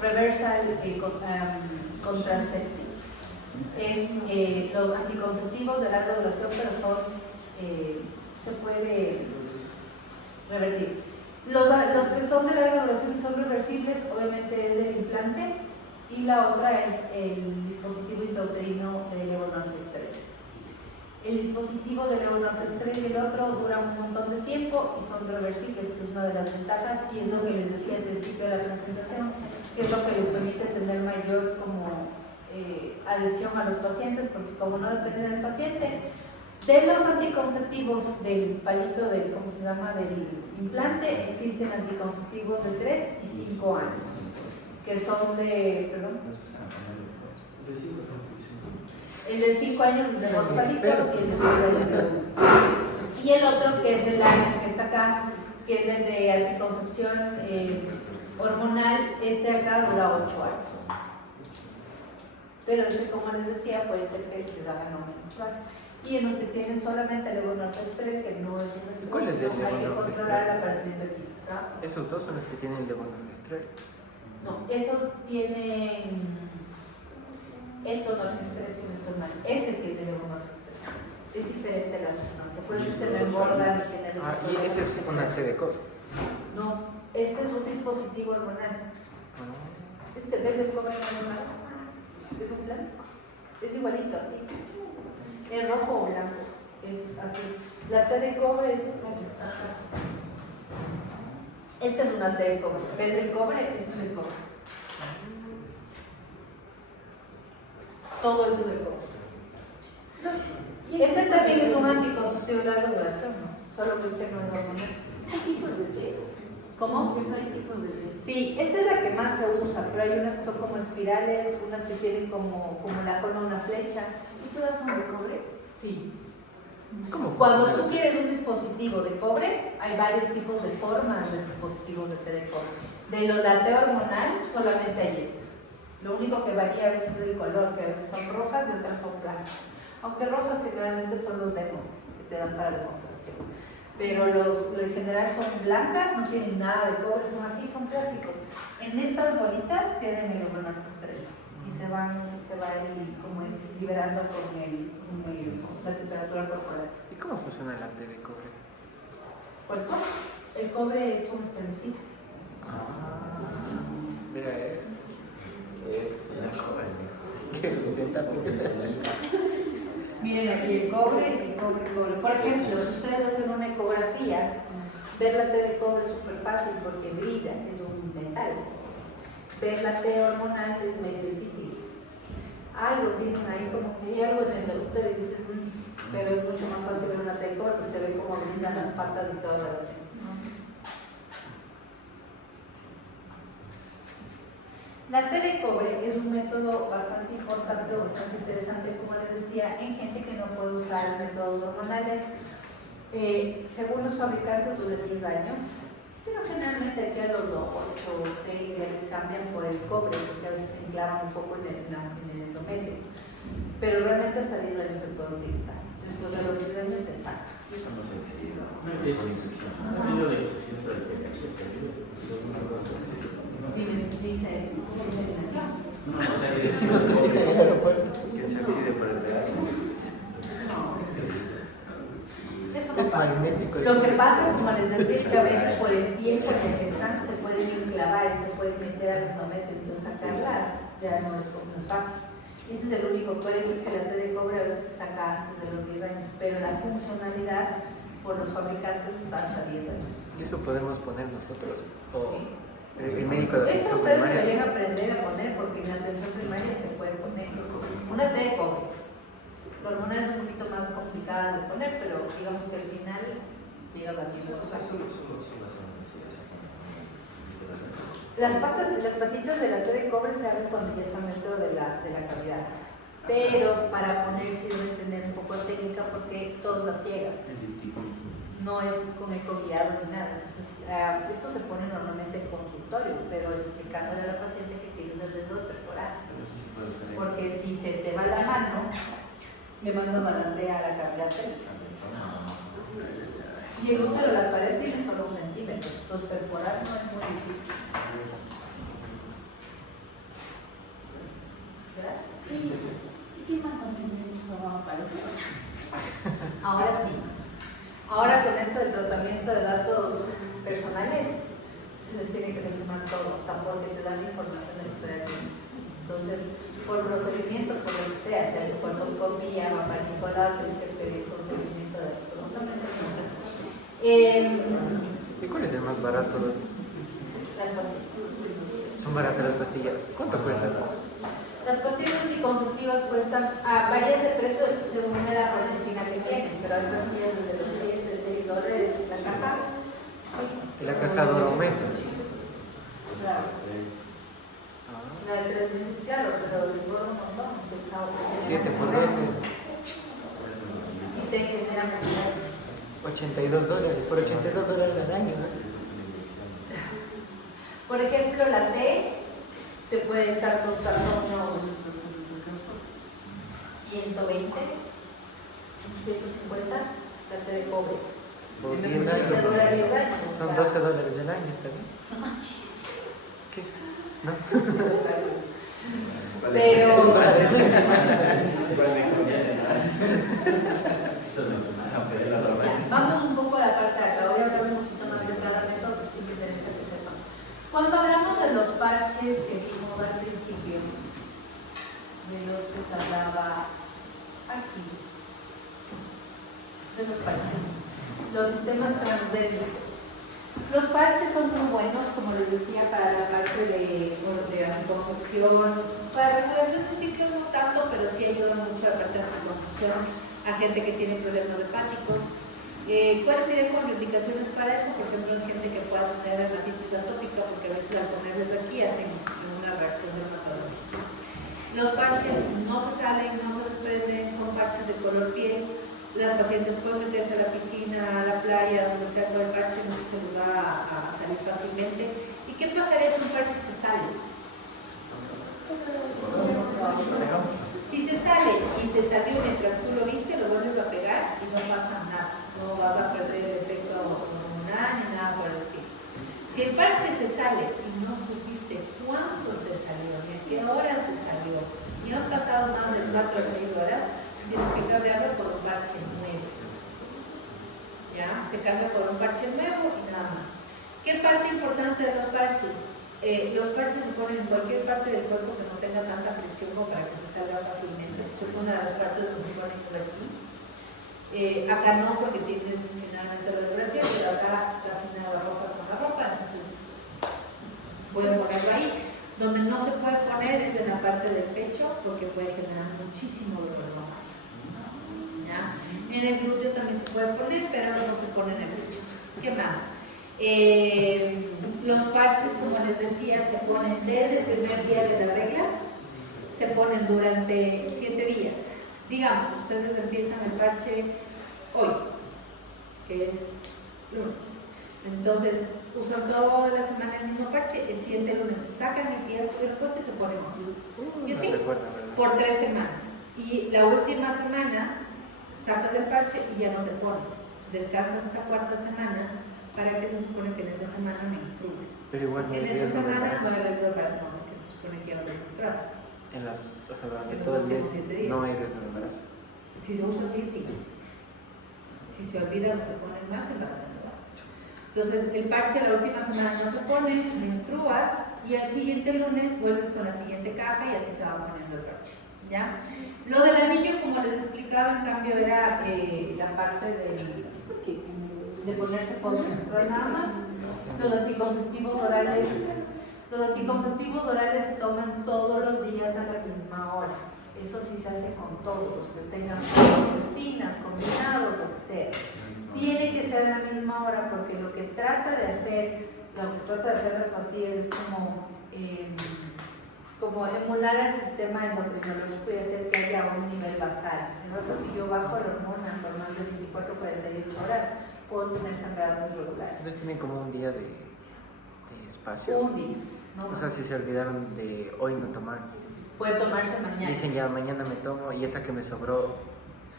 reversal contraceptive. Es los anticonceptivos de larga duración, pero son se puede revertir. Los que son de larga duración y son reversibles, obviamente es el implante, y la otra es el dispositivo intrauterino de levonorgestrel. El dispositivo de levonorgestrel y el otro dura un montón de tiempo y son reversibles, que es una de las ventajas, y es lo que les decía al principio de la presentación, que es lo que les permite tener mayor adhesión a los pacientes, porque como no depende del paciente. De los anticonceptivos del palito del, ¿cómo se llama?, del implante, existen anticonceptivos de 3 y 5 años, que son de, perdón, el de 5 años es de 2 palitos y el de 3 años. Y el otro, que es el que está acá, que es el de anticoncepción hormonal, este acá dura 8 años. Pero este, como les decía, puede ser que les haga no menstrual. Y en los que tienen solamente levonorgestrel, que no es un ¿Cuál es el hay que levonorgestrel? controlar el aparecimiento de quistes. Esos dos son los que tienen levonorgestrel. No, esos tienen etonorgestrel, si no estoy mal. Este tiene levonorgestrel. Es diferente la sustancia, por eso este no engorda ni tiene Y ese es una T de cobre. No, este es un dispositivo hormonal. Este, ¿ves el cobre hormonal? Es un plástico. Es igualito, así. Es rojo o blanco. Es así. La T de cobre es como que está acá. Esta es una T de cobre. ¿Ves el cobre? Este es el cobre. Todo eso es el cobre. Este también es un anticonceptivo de larga duración, ¿no? Solo que este no es hormonal. ¿Qué tipos de té? ¿Cómo? ¿Hay tipos de té? Sí, esta es la que más se usa, pero hay unas que son como espirales, unas que tienen como la forma de una flecha. ¿Y todas son de cobre? Sí. ¿Cómo Cuando funciona? tú quieres un dispositivo de cobre, hay varios tipos de formas de dispositivos de té de cobre. De los de té hormonal, solamente hay esta. Lo único que varía a veces es el color, que a veces son rojas y otras son blancas. Aunque rojas generalmente son los demos que te dan para demostración. Pero los en general son blancas, no tienen nada de cobre, son así, son plásticos. En estas bolitas tienen el levonorgestrel y se va como es liberando con la temperatura corporal. ¿Y cómo funciona la T de cobre? ¿Cuerpo? El cobre es un espermicida. Mira eso. Este, ¿Qué presenta? Miren aquí el cobre. Por ejemplo, si ustedes hacen una ecografía, ver la T de cobre es súper fácil porque brilla, es un metal. Ver la T hormonal es medio difícil. Algo tienen ahí, como que hay algo en el útero y dices, pero es mucho más fácil ver una T de cobre porque se ve como brillan las patas y todo lo La T de cobre es un método bastante importante o bastante interesante, como les decía, en gente que no puede usar métodos hormonales. Según los fabricantes dura 10 años, pero generalmente aquí a los 8 o 6 ya les cambian por el cobre, porque a veces se enclavan un poco en el endometrio. Pero realmente hasta 10 años se puede utilizar. Después de los 10 años se saca. Dice inseminación. Que se oxide por el verano. Eso no Es pasa. magnético. Lo que pasa, como les decía, es que a veces por el tiempo en el que están se pueden enclavar y se pueden meter al endometrio, entonces sacarlas ya no es fácil. Ese es el único, por eso es que la T de cobre a veces se saca antes de los 10 años, pero la funcionalidad por los fabricantes está hasta 10 años. Y eso podemos poner nosotros. O Sí. el médico de Esto atención ustedes primaria. deberían aprender a poner porque en la atención primaria se puede poner una T de cobre. La hormonal es un poquito más complicada de poner, pero digamos que al final llegas al mismo resultado. Las patitas de la T de cobre se abren cuando ya están dentro de la cavidad. Pero para poner sí deben tener un poco de técnica porque todos a ciegas. No es con eco guiado ni nada. Entonces, esto se pone normalmente en consultorio, pero explicándole a la paciente que tienes el riesgo de perforar. Porque si se te va la mano, le mandas a la T a la cavidad pélvica. Y el útero, la pared tiene solo 1 centímetro, entonces perforar no es muy difícil. Gracias. ¿Y firman consentimiento para los hijos? Ahora sí. Ahora con esto del tratamiento de datos personales, se les tiene que firmar todo, hasta porque te dan información de la historia clínica. Entonces, por procedimiento, por lo que sea, sea colposcopía, mamá Nicolás, tienes que pedir consentimiento de absolutamente todo. ¿Y cuál es el más barato? Las pastillas. Son baratas las pastillas. ¿Cuánto cuestan? Las pastillas anticonceptivas cuestan, varían de precio según la progestina que tienen, pero hay pastillas desde los $6 la caja. Sí. Y la caja dura un mes. Claro. La de 3 meses, claro, pero igual un montón. 7 por 12. Y te genera mensual. $82. Por $82 al año, ¿no? Por ejemplo, la T te puede estar costando unos 120, 150, la T de cobre. Por Y 10 te años. dura 10 años. Son $12 al año, ¿está bien? ¿Qué? ¿No? Pero vamos un poco a la parte de acá. Voy a hablar un poquito más de cada método, pero sí me interesa que sepan. Cuando hablamos de los parches que vimos al principio, de los que se hablaba aquí, de los parches, los sistemas transdérmicos. Los parches son muy buenos, como les decía, para la parte de anticoncepción, para regulación de ciclo no tanto, pero sí ayudan mucho a la parte de anticoncepción a gente que tiene problemas hepáticos. ¿Cuáles serían contraindicaciones para eso? Por ejemplo, en gente que pueda tener dermatitis atópica, porque a veces al ponerles aquí hacen una reacción dermatológica. Los parches no se salen, no se desprenden, son parches de color piel. Las pacientes pueden meterse a la piscina, a la playa, donde sea con el parche, no se les va a salir fácilmente. ¿Y qué pasaría si un parche se sale? Si se sale y se salió mientras tú lo viste, lo vuelves a pegar y no pasa nada. No vas a perder el efecto hormonal ni nada por el estilo. Si el parche se sale y no supiste cuándo se salió, ni a qué hora se salió, y han pasado más de 4 a 6 horas, tienes que cambiarlo por un parche nuevo. ¿Ya? Se cambia por un parche nuevo y nada más. ¿Qué parte importante de los parches? Los parches se ponen en cualquier parte del cuerpo que no tenga tanta fricción como para que se salga fácilmente. Una de las partes donde se ponen es aquí. Acá no, porque tienes generalmente lo de Brasil, pero acá casi nada rosa con la ropa, entonces voy a ponerlo ahí. Donde no se puede poner es en la parte del pecho, porque puede generar muchísimo dolor. ¿Ya? En el glúteo también se puede poner, pero no se pone en el pecho. ¿Qué más? Los parches, como les decía, se ponen desde el primer día de la regla, se ponen durante 7 días. Digamos, ustedes empiezan el parche hoy, que es lunes. Entonces, usan toda la semana el mismo parche, el siguiente lunes se sacan el que ya estuvieron puesto y se ponen otro. Y así, por 3 semanas. Y la última semana sacas el parche y ya no te pones. Descansas esa 4ª semana para que se supone que en esa semana menstrues. Pero igual En esa semana no hay riesgo de embarazo, porque se supone que ya vas a menstruar. O sea, durante En los todo el mes últimos 7 días. no hay riesgo de embarazo. Si lo usas bien, sí. Si se olvida o se pone más, se embaraza. Entonces, el parche la última semana no se pone, menstruas y al siguiente lunes vuelves con la siguiente caja y así se va poniendo el parche. ¿Ya? Lo del anillo, como les explicaba, en cambio era la parte de ponerse postmenstrual nada más. Los anticonceptivos orales se toman todos los días a la misma hora. Eso sí se hace con todos los que tengan progestina, combinados, lo que sea. Tiene que ser a la misma hora porque lo que trata de hacer las pastillas es como emular al sistema endocrinológico y hacer que haya un nivel basal. En rato que yo bajo la hormona por más de 24-48 horas, puedo tener sangrados irregulares. Entonces tienen como un día de espacio. Un día, ¿no? O sea, si se olvidaron de hoy no tomar, Puede tomarse mañana. dicen ya mañana me tomo y esa que me sobró,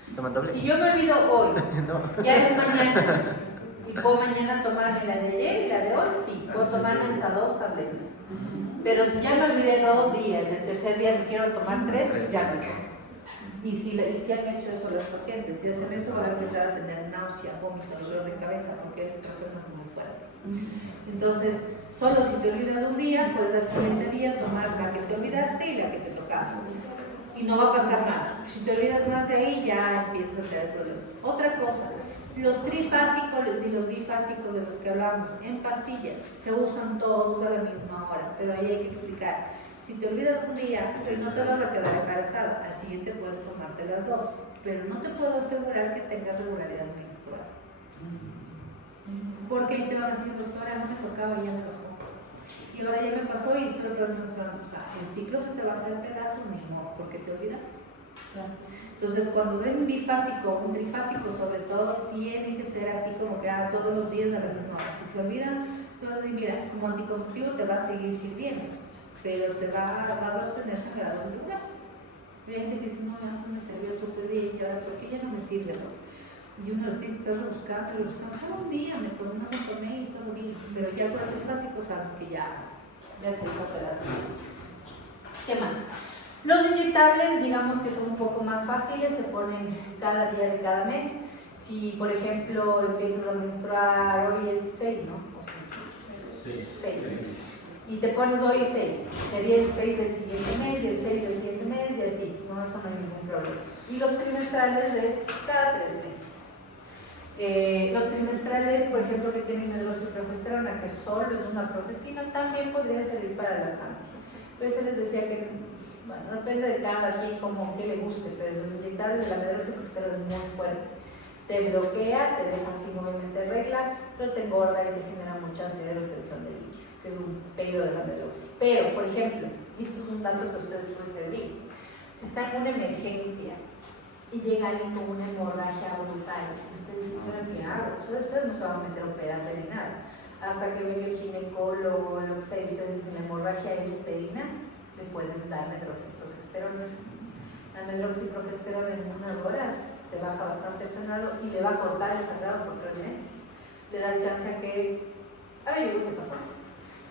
¿se toman doble? Si yo me olvido hoy, No. ya es mañana, y puedo mañana tomarme la de ayer y la de hoy, sí, puedo tomarme hasta 2 tabletas. Pero si ya me olvidé 2 días, el tercer día me quiero tomar 3, ya me tomo. Y si han hecho eso los pacientes, si hacen eso van a empezar a tener náusea, vómito, dolor de cabeza, porque es una enfermedad muy fuerte. Entonces, solo si te olvidas un día, puedes al siguiente día tomar la que te olvidaste y la que te tocaba. Y no va a pasar nada. Si te olvidas más de ahí, ya empiezas a tener problemas. Otra cosa, los trifásicos y los bifásicos de los que hablamos en pastillas se usan todos a la misma hora, pero ahí hay que explicar. Si te olvidas un día, pues no te vas a quedar embarazada, al siguiente puedes tomarte las 2, pero no te puedo asegurar que tengas regularidad menstrual. Porque ahí te van a decir, doctora, no me tocaba y ya me pasó. Y ahora ya me pasó y estoy otra vez menstruando. O sea, el ciclo se te va a hacer pedazos mismo porque te olvidaste. Entonces, cuando ven un bifásico, un trifásico sobre todo, tiene que ser así como que todos los días a la misma hora. Si se olvidan, tú vas a decir, mira, como anticonceptivo te va a seguir sirviendo, pero vas a obtener sangrados irregulares. Y hay gente que dice, no, ya me sirvió súper bien, y ahora, ¿por qué ya no me sirve? ¿No? Y uno los tiene que estar buscando, solo un día no me tomé y todo bien, pero ya con el trifásico sabes que ya se hizo pedazos. ¿Qué más? Los inyectables, digamos que son un poco más fáciles, se ponen cada día de cada mes. Si, por ejemplo, empiezas a menstruar, hoy es 6, ¿no? O sea, 6. Y te pones hoy 6, sería el 6 del siguiente mes y el 6 del siguiente mes y así, no, eso no hay ningún problema. Y los trimestrales es cada 3 meses. Los trimestrales, por ejemplo, que tienen medroxiprogesterona, que solo es una progestina, también podría servir para la lactancia. Pero eso les decía que, bueno, depende de cada quien como que le guste, pero los inyectables de la medroxiprogesterona es muy fuerte. Te bloquea, te deja sin obviamente regla, pero te engorda y te genera mucha ansiedad y retención de líquidos, que es un peligro de la medroxi. Pero, por ejemplo, y esto es un dato que a ustedes puede servir, si está en una emergencia y llega alguien con una hemorragia brutal, ustedes dicen, ¿pero qué hago? Ustedes no se van a meter a operar ni nada. Hasta que venga el ginecólogo o lo que sea y ustedes dicen, la hemorragia es uterina, le pueden dar medroxiprogesterona. La medroxiprogesterona en unas horas te baja bastante el sangrado y le va a cortar el sangrado por 3 meses. Le das chance a que, a ver, ¿qué pasó?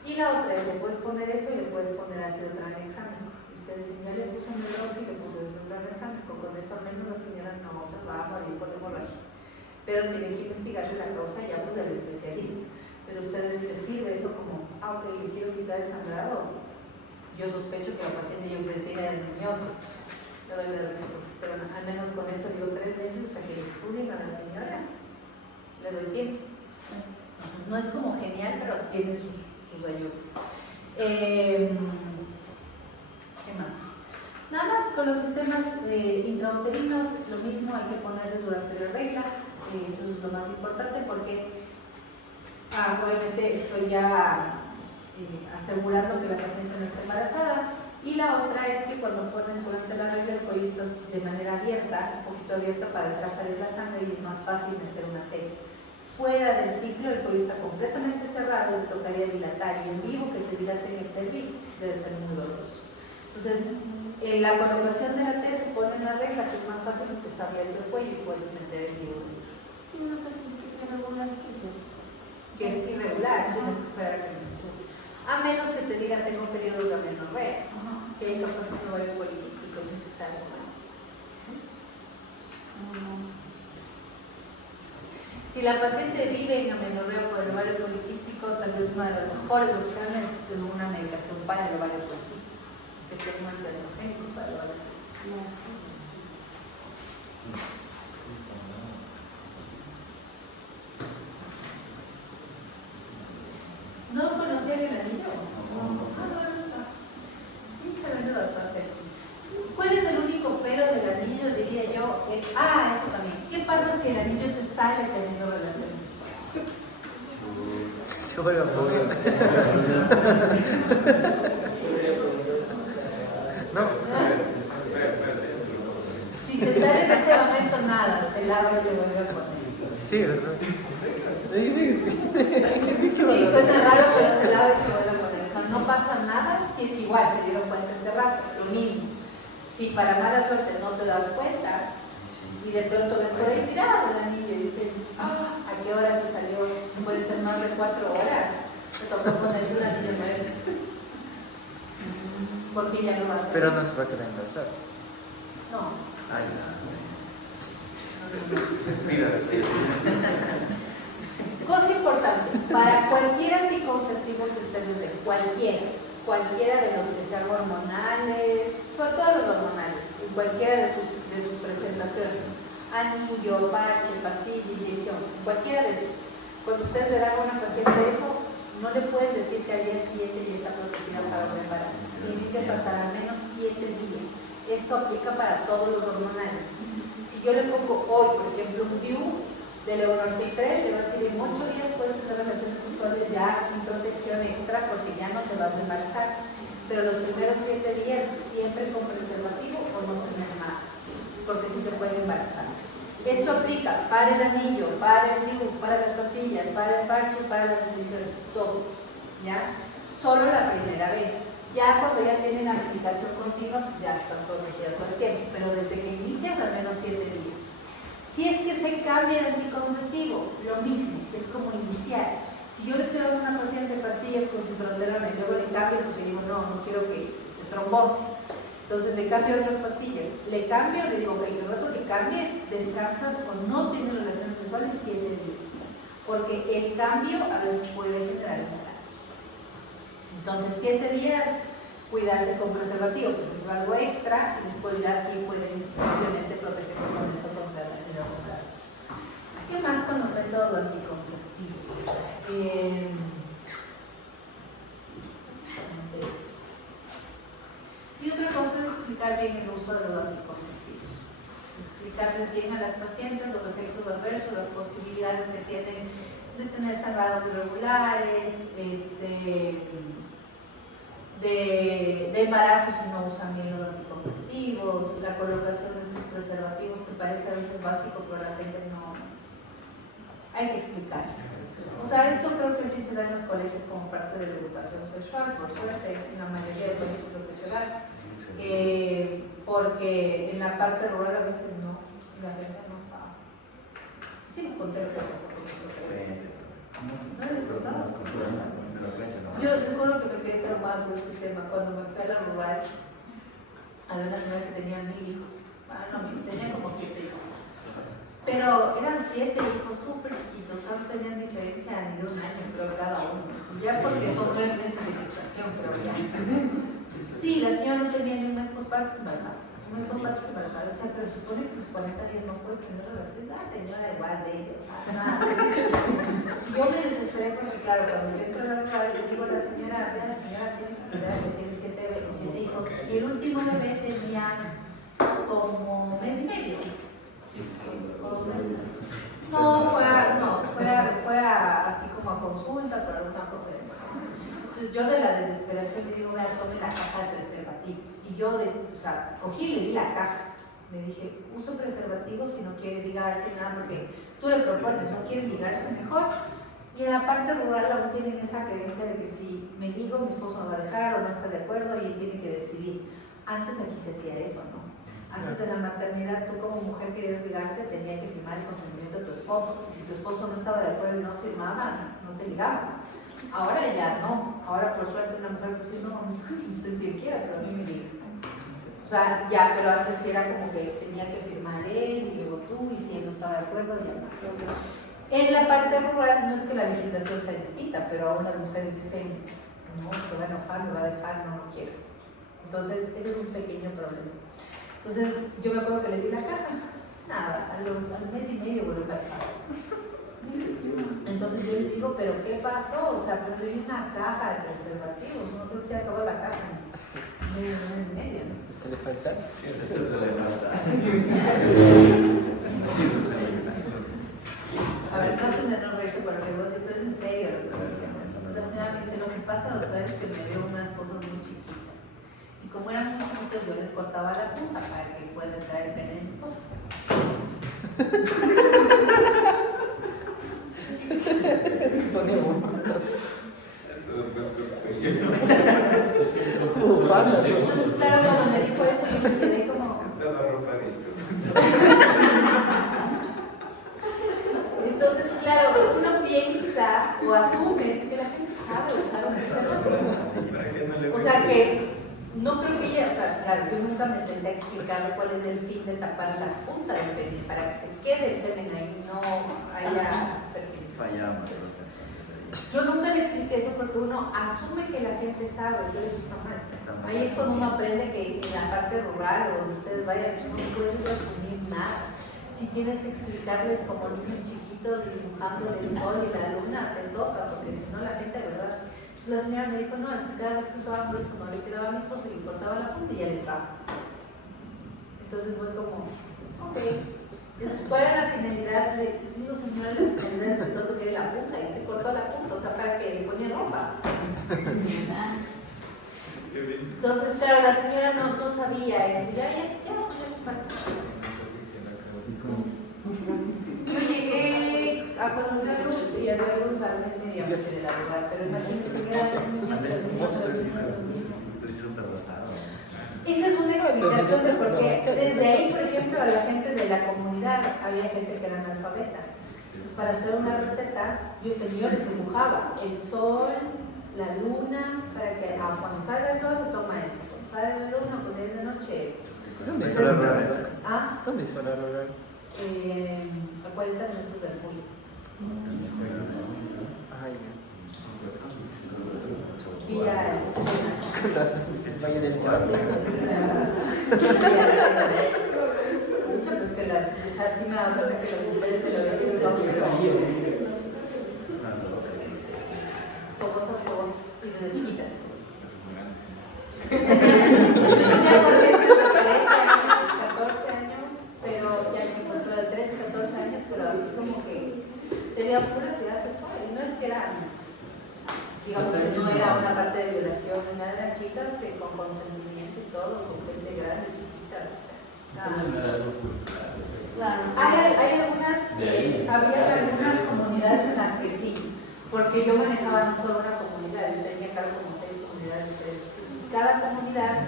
Y la otra es, le puedes poner eso y le puedes poner ácido tranexámico. Ustedes dicen, ya le puse medroxi y le puse ácido tranexámico, con eso al menos la señora no se va a morir por hemorragia. Pero tienen que investigarle la causa ya pues del especialista. Pero ustedes les sirve eso como, ok, le quiero quitar el sangrado. Yo sospecho que la paciente ya tiene adenomiosis. Le doy medroxiprogesterona. Al menos con eso digo 3 meses hasta que le estudien a la señora. Le doy tiempo. Entonces no es como genial, pero tiene sus ayudas. ¿Qué más? Nada más con los sistemas intrauterinos, lo mismo hay que ponerles durante la regla. Eso es lo más importante porque obviamente estoy ya asegurando que la paciente no está embarazada. Y la otra es que cuando pones durante la regla el cuello estás de manera abierta, un poquito abierta para dejar salir la sangre y es más fácil meter una T. Fuera del ciclo el cuello está completamente cerrado, te tocaría dilatar y en vivo que te dilaten el cervix debe ser muy doloroso. Entonces, la colocación de la T se pone en la regla, que es más fácil porque está abierto el cuello y puedes meter el vivo dentro. ¿Y una paciente que es irregular? ¿Qué es eso? Que es irregular, tienes que esperar a que menstrue. A menos que te diga tengo periodos de amenorrea, que hay capaz de ovario poliquístico necesario. Si la paciente vive en amenorrea por el ovario poliquístico, tal vez una de las mejores opciones es una medicación para el ovario poliquístico, que tenga un androgénico para el ovario poliquístico. ¿No conocía el anillo? No está. Sí, se vende bastante. ¿Cuál es el único pero del anillo, diría yo? Es, eso también. ¿Qué pasa si el anillo se sale teniendo relaciones sexuales? Se vuelve aburrido. No. Si se sale en ese momento, nada, se lava y se vuelve a poner. Sí, ¿verdad? Sí, suena raro, pero se lava y se vuelve a poner. O sea, no pasa nada si es igual, se dieron cuenta hace rato, lo mismo. Si para mala suerte no te das cuenta y de pronto ves por ahí tirado el anillo y dices, ¿a qué hora se salió? Puede ser más de 4 horas. Te tocó ponerse un anillo nuevo. Porque ya no va a ser. Pero no se va a quedar embarazada. No. Ay, Cosa importante, para cualquier anticonceptivo que ustedes den, cualquiera de los que sean hormonales, sobre todo los hormonales, en cualquiera de sus presentaciones, anillo, parche, pastilla, inyección, cualquiera de esos, cuando ustedes le dan a una paciente eso, no le pueden decir que al día siguiente ya está protegida para un embarazo. Tienen que pasar al menos 7 días. Esto aplica para todos los hormonales. Si yo le pongo hoy, por ejemplo, un DIU de levonorgestrel, le va a decir en 8 días puedes tener relaciones sexuales ya sin protección extra porque ya no te vas a embarazar. Pero los primeros 7 días siempre con preservativo o no tener nada, porque sí se puede embarazar. Esto aplica para el anillo, para el DIU, para las pastillas, para el parche, para las inyecciones, todo, ¿ya? Solo la primera vez. Ya cuando ya tienen la medicación continua, pues ya estás protegida todo el tiempo, pero desde que inicias al menos 7 días. Si es que se cambia de anticonceptivo, lo mismo, es como iniciar. Si yo le estoy dando a una paciente pastillas con ciproterona y luego le cambio porque digo, no quiero que se trombose, entonces le cambio otras pastillas, le cambio, le digo, el rato que cambies, descansas o no tienes relaciones sexuales 7 días, porque el cambio a veces puede generar embarazo. Entonces 7 días, cuidarse con preservativo, por ejemplo, algo extra, y después ya sí pueden simplemente protegerse con eso contra el embarazo. ¿Qué más con los métodos anticonceptivos? Eso. Y otra cosa es explicar bien el uso de los anticonceptivos. Explicarles bien a las pacientes los efectos adversos, las posibilidades que tienen de tener sangrados irregulares, de embarazo si no usan bien los anticonceptivos, la colocación de estos preservativos que parece a veces básico, pero la gente no. Hay que explicarles. O sea, esto creo que sí se da en los colegios como parte de la educación sexual, por suerte, en la mayoría de colegios lo que se da. Porque en la parte rural a veces no, la gente no sabe. Sí, les conté otra cosa. Yo te juro que me quedé traumada por este tema. Cuando me fui a la rural, había una señora que tenía 1000 hijos. Tenía como 7 hijos. Pero eran 7 hijos súper chiquitos, no tenían diferencia ni de un año, creo, cada uno. Ya porque son 9 meses de gestación, creo ya. Sí, la señora no tenía ni un mes posparto embarazada. Un mes posparto embarazada. O sea, pero supone que los 40 días no puedes tener relaciones. La señora igual de ellos. Yo me desesperé porque, claro, cuando yo entro a la rural, le digo a la señora, vea, la señora tiene que cuidar que tiene 7 hijos. Y el último bebé tenía como mes y medio. No, fue así como a consulta por alguna cosa. Entonces yo de la desesperación le digo, vea, tome la caja de preservativos. Y yo, cogí y le di la caja. Le dije, uso preservativos si no quiere ligarse, nada, porque tú le propones, no quiere ligarse mejor. Y en la parte rural aún tienen esa creencia de que si me ligo, mi esposo me va a dejar o no está de acuerdo y él tiene que decidir. Antes aquí se hacía eso, ¿no? Antes de la maternidad, tú como mujer querías ligarte, tenías que firmar el consentimiento de tu esposo. Y si tu esposo no estaba de acuerdo y no firmaba, no te ligaba. Ahora ya no. Ahora por suerte una mujer pues sí, no, no sé si quiera, pero a mí me digas. O sea, ya, pero antes sí era como que tenía que firmar él y luego tú, y si él no estaba de acuerdo, ya pasó. En la parte rural no es que la legislación sea distinta, pero aún las mujeres dicen, no, se va a enojar, me va a dejar, no, no quiero. Entonces, ese es un pequeño problema. Entonces, yo me acuerdo que le di la caja, nada, al mes y medio volvió embarazada. Entonces yo le digo, ¿pero qué pasó? O sea, pero le di una caja de preservativos, no creo que se acabó la caja en mes y medio, ¿no? ¿Qué le falta? A ver, traten de no reírse por lo que voy a decir, pero es en serio lo que estoy diciendo. Entonces la señora me dice, lo que pasa, doctora, es que me dio unas cosas muy chiquitas. Y como eran muy chiquitas, yo le cortaba la punta para que pueda entrar el pene de mi esposo. Entonces, claro, cuando me dijo eso, yo me quedé como... Entonces, claro, uno piensa o asume que la gente sabe usar un preservativo. O sea que no creo que ella, o sea, claro, yo nunca me senté a explicarle cuál es el fin de tapar la punta del pene para que se quede el semen ahí, no haya fertilización. Yo nunca le expliqué eso porque uno asume que la gente sabe, pero eso está mal. Ahí es cuando uno aprende que en la parte rural o donde ustedes vayan, no puedes asumir nada. Si tienes que explicarles como niños chiquitos dibujando el sol y la luna, te toca, porque si no la gente, ¿verdad? La señora me dijo, no, es que cada vez que usábamos eso, no le quedaba a mi esposo y le cortaba la punta y ya le entraba. Entonces fue como, ok. Entonces, ¿cuál era la finalidad? Yo digo, señora, la finalidad es que todo se quede la punta y usted cortó la punta, o sea, para que le ponía ropa. Entonces, claro, la señora no sabía eso. Ya se pasó. Yo llegué a cuando dio luz y a dar luz al mes medio antes de la lugar, pero imagínense que era un niño, pero esa es una explicación de por qué. Desde ahí, por ejemplo, a la gente de la comunidad, había gente que era analfabeta. Entonces, para hacer una receta, yo les dibujaba el sol, la luna, para que cuando salga el sol se toma esto, cuando sale la luna, pues es de noche esto. ¿Dónde hizo la rural? ¿Ah? ¿Dónde hizo la rural? A 40 minutos del pueblo. Ay, Y ya. con razón, dice el Valle del Chorro. Mucho, pues que las, o sea, sí me da cuenta que las mujeres de lo que son, fogosas, y desde chiquitas. Tenía pacientes de 13 años, 14 años, pero ya chico, todo de 13, 14 años, pero así como que tenía pura actividad sexual, y no es que eran, digamos que no era una parte de violación, ni nada, eran chicas que con consentimiento y todo, con gente grande, chiquita, o sea. Había algunas comunidades en las que sí, porque yo manejaba no solo una comunidad, yo tenía cargo como 6 comunidades diferentes. Entonces, cada comunidad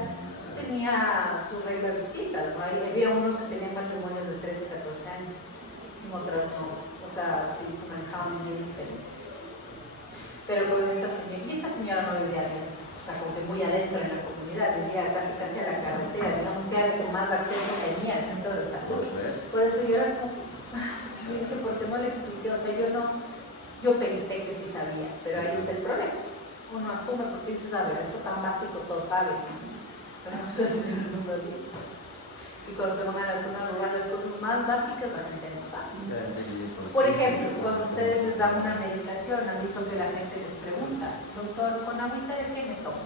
tenía sus reglas distintas, ¿no? Había unos que tenían matrimonios de 13, 14 años, y otras no, o sea, sí se manejaban muy diferente. Pero con esta señora no vivía adentro, o sea, como que muy adentro en la comunidad, vivía casi a la carretera, digamos que era el que más acceso tenía al centro de salud. Por eso yo era como, yo dije, ¿por qué no le expliqué? O sea, yo pensé que sí sabía, pero ahí está el problema. Uno asume porque dices, a ver, esto tan básico todos saben, ¿no? Pero no sé si no sabía. Y cuando se van a la zona rural, las cosas más básicas la gente no sabe. Por ejemplo, cuando ustedes les dan una medicación, han visto que la gente les pregunta, doctor, ¿con agüita de qué me tomo?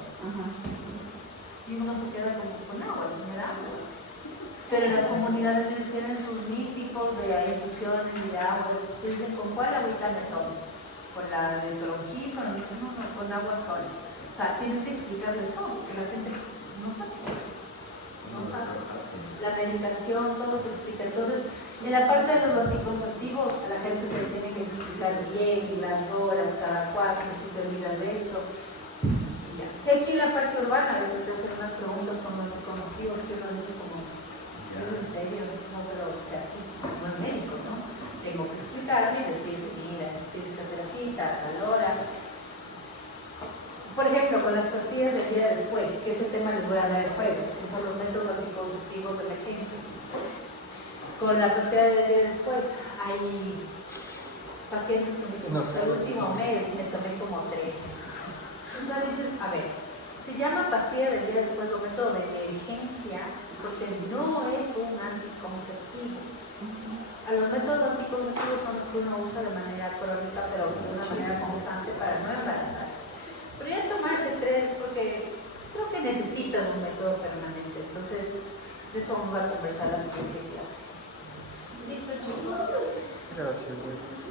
Y uno se queda como, con agua, señora, agua. Pero en las comunidades tienen sus tipos de infusiones y de agua. Entonces dicen, ¿con cuál agüita me tomo? ¿Con la de toronjil? Cuando dicen, no, con agua sola. O sea, tienes que explicarles todo, porque la gente no sabe. No sabe. La medicación, todo se explica. Entonces, en la parte de los anticonceptivos, a la gente se le tiene que explicar bien, y las horas, cada 4, si te olvidas de esto. Y ya. Sé que en la parte urbana a veces te hacen unas preguntas con los anticonceptivos que uno dice como, ¿es en serio? No, pero o sea, sí, no es médico, ¿no? Tengo que explicarle y decir, mira, tienes que hacer así, tal hora. después, que ese tema les voy a dar el jueves, que son los métodos anticonceptivos de emergencia. Con la pastilla del día después, hay pacientes que me dicen, el último mes me tomé como 3. Entonces dicen, a ver, se llama pastilla del día después o método de emergencia porque no es un anticonceptivo. A los métodos anticonceptivos son los que uno usa de manera crónica, pero de una manera constante para no embarazarse. Pero ya tomarse 3 porque creo que necesitas un método permanente. Entonces, de eso vamos a conversar la siguiente clase. ¿Listo, chicos? Gracias.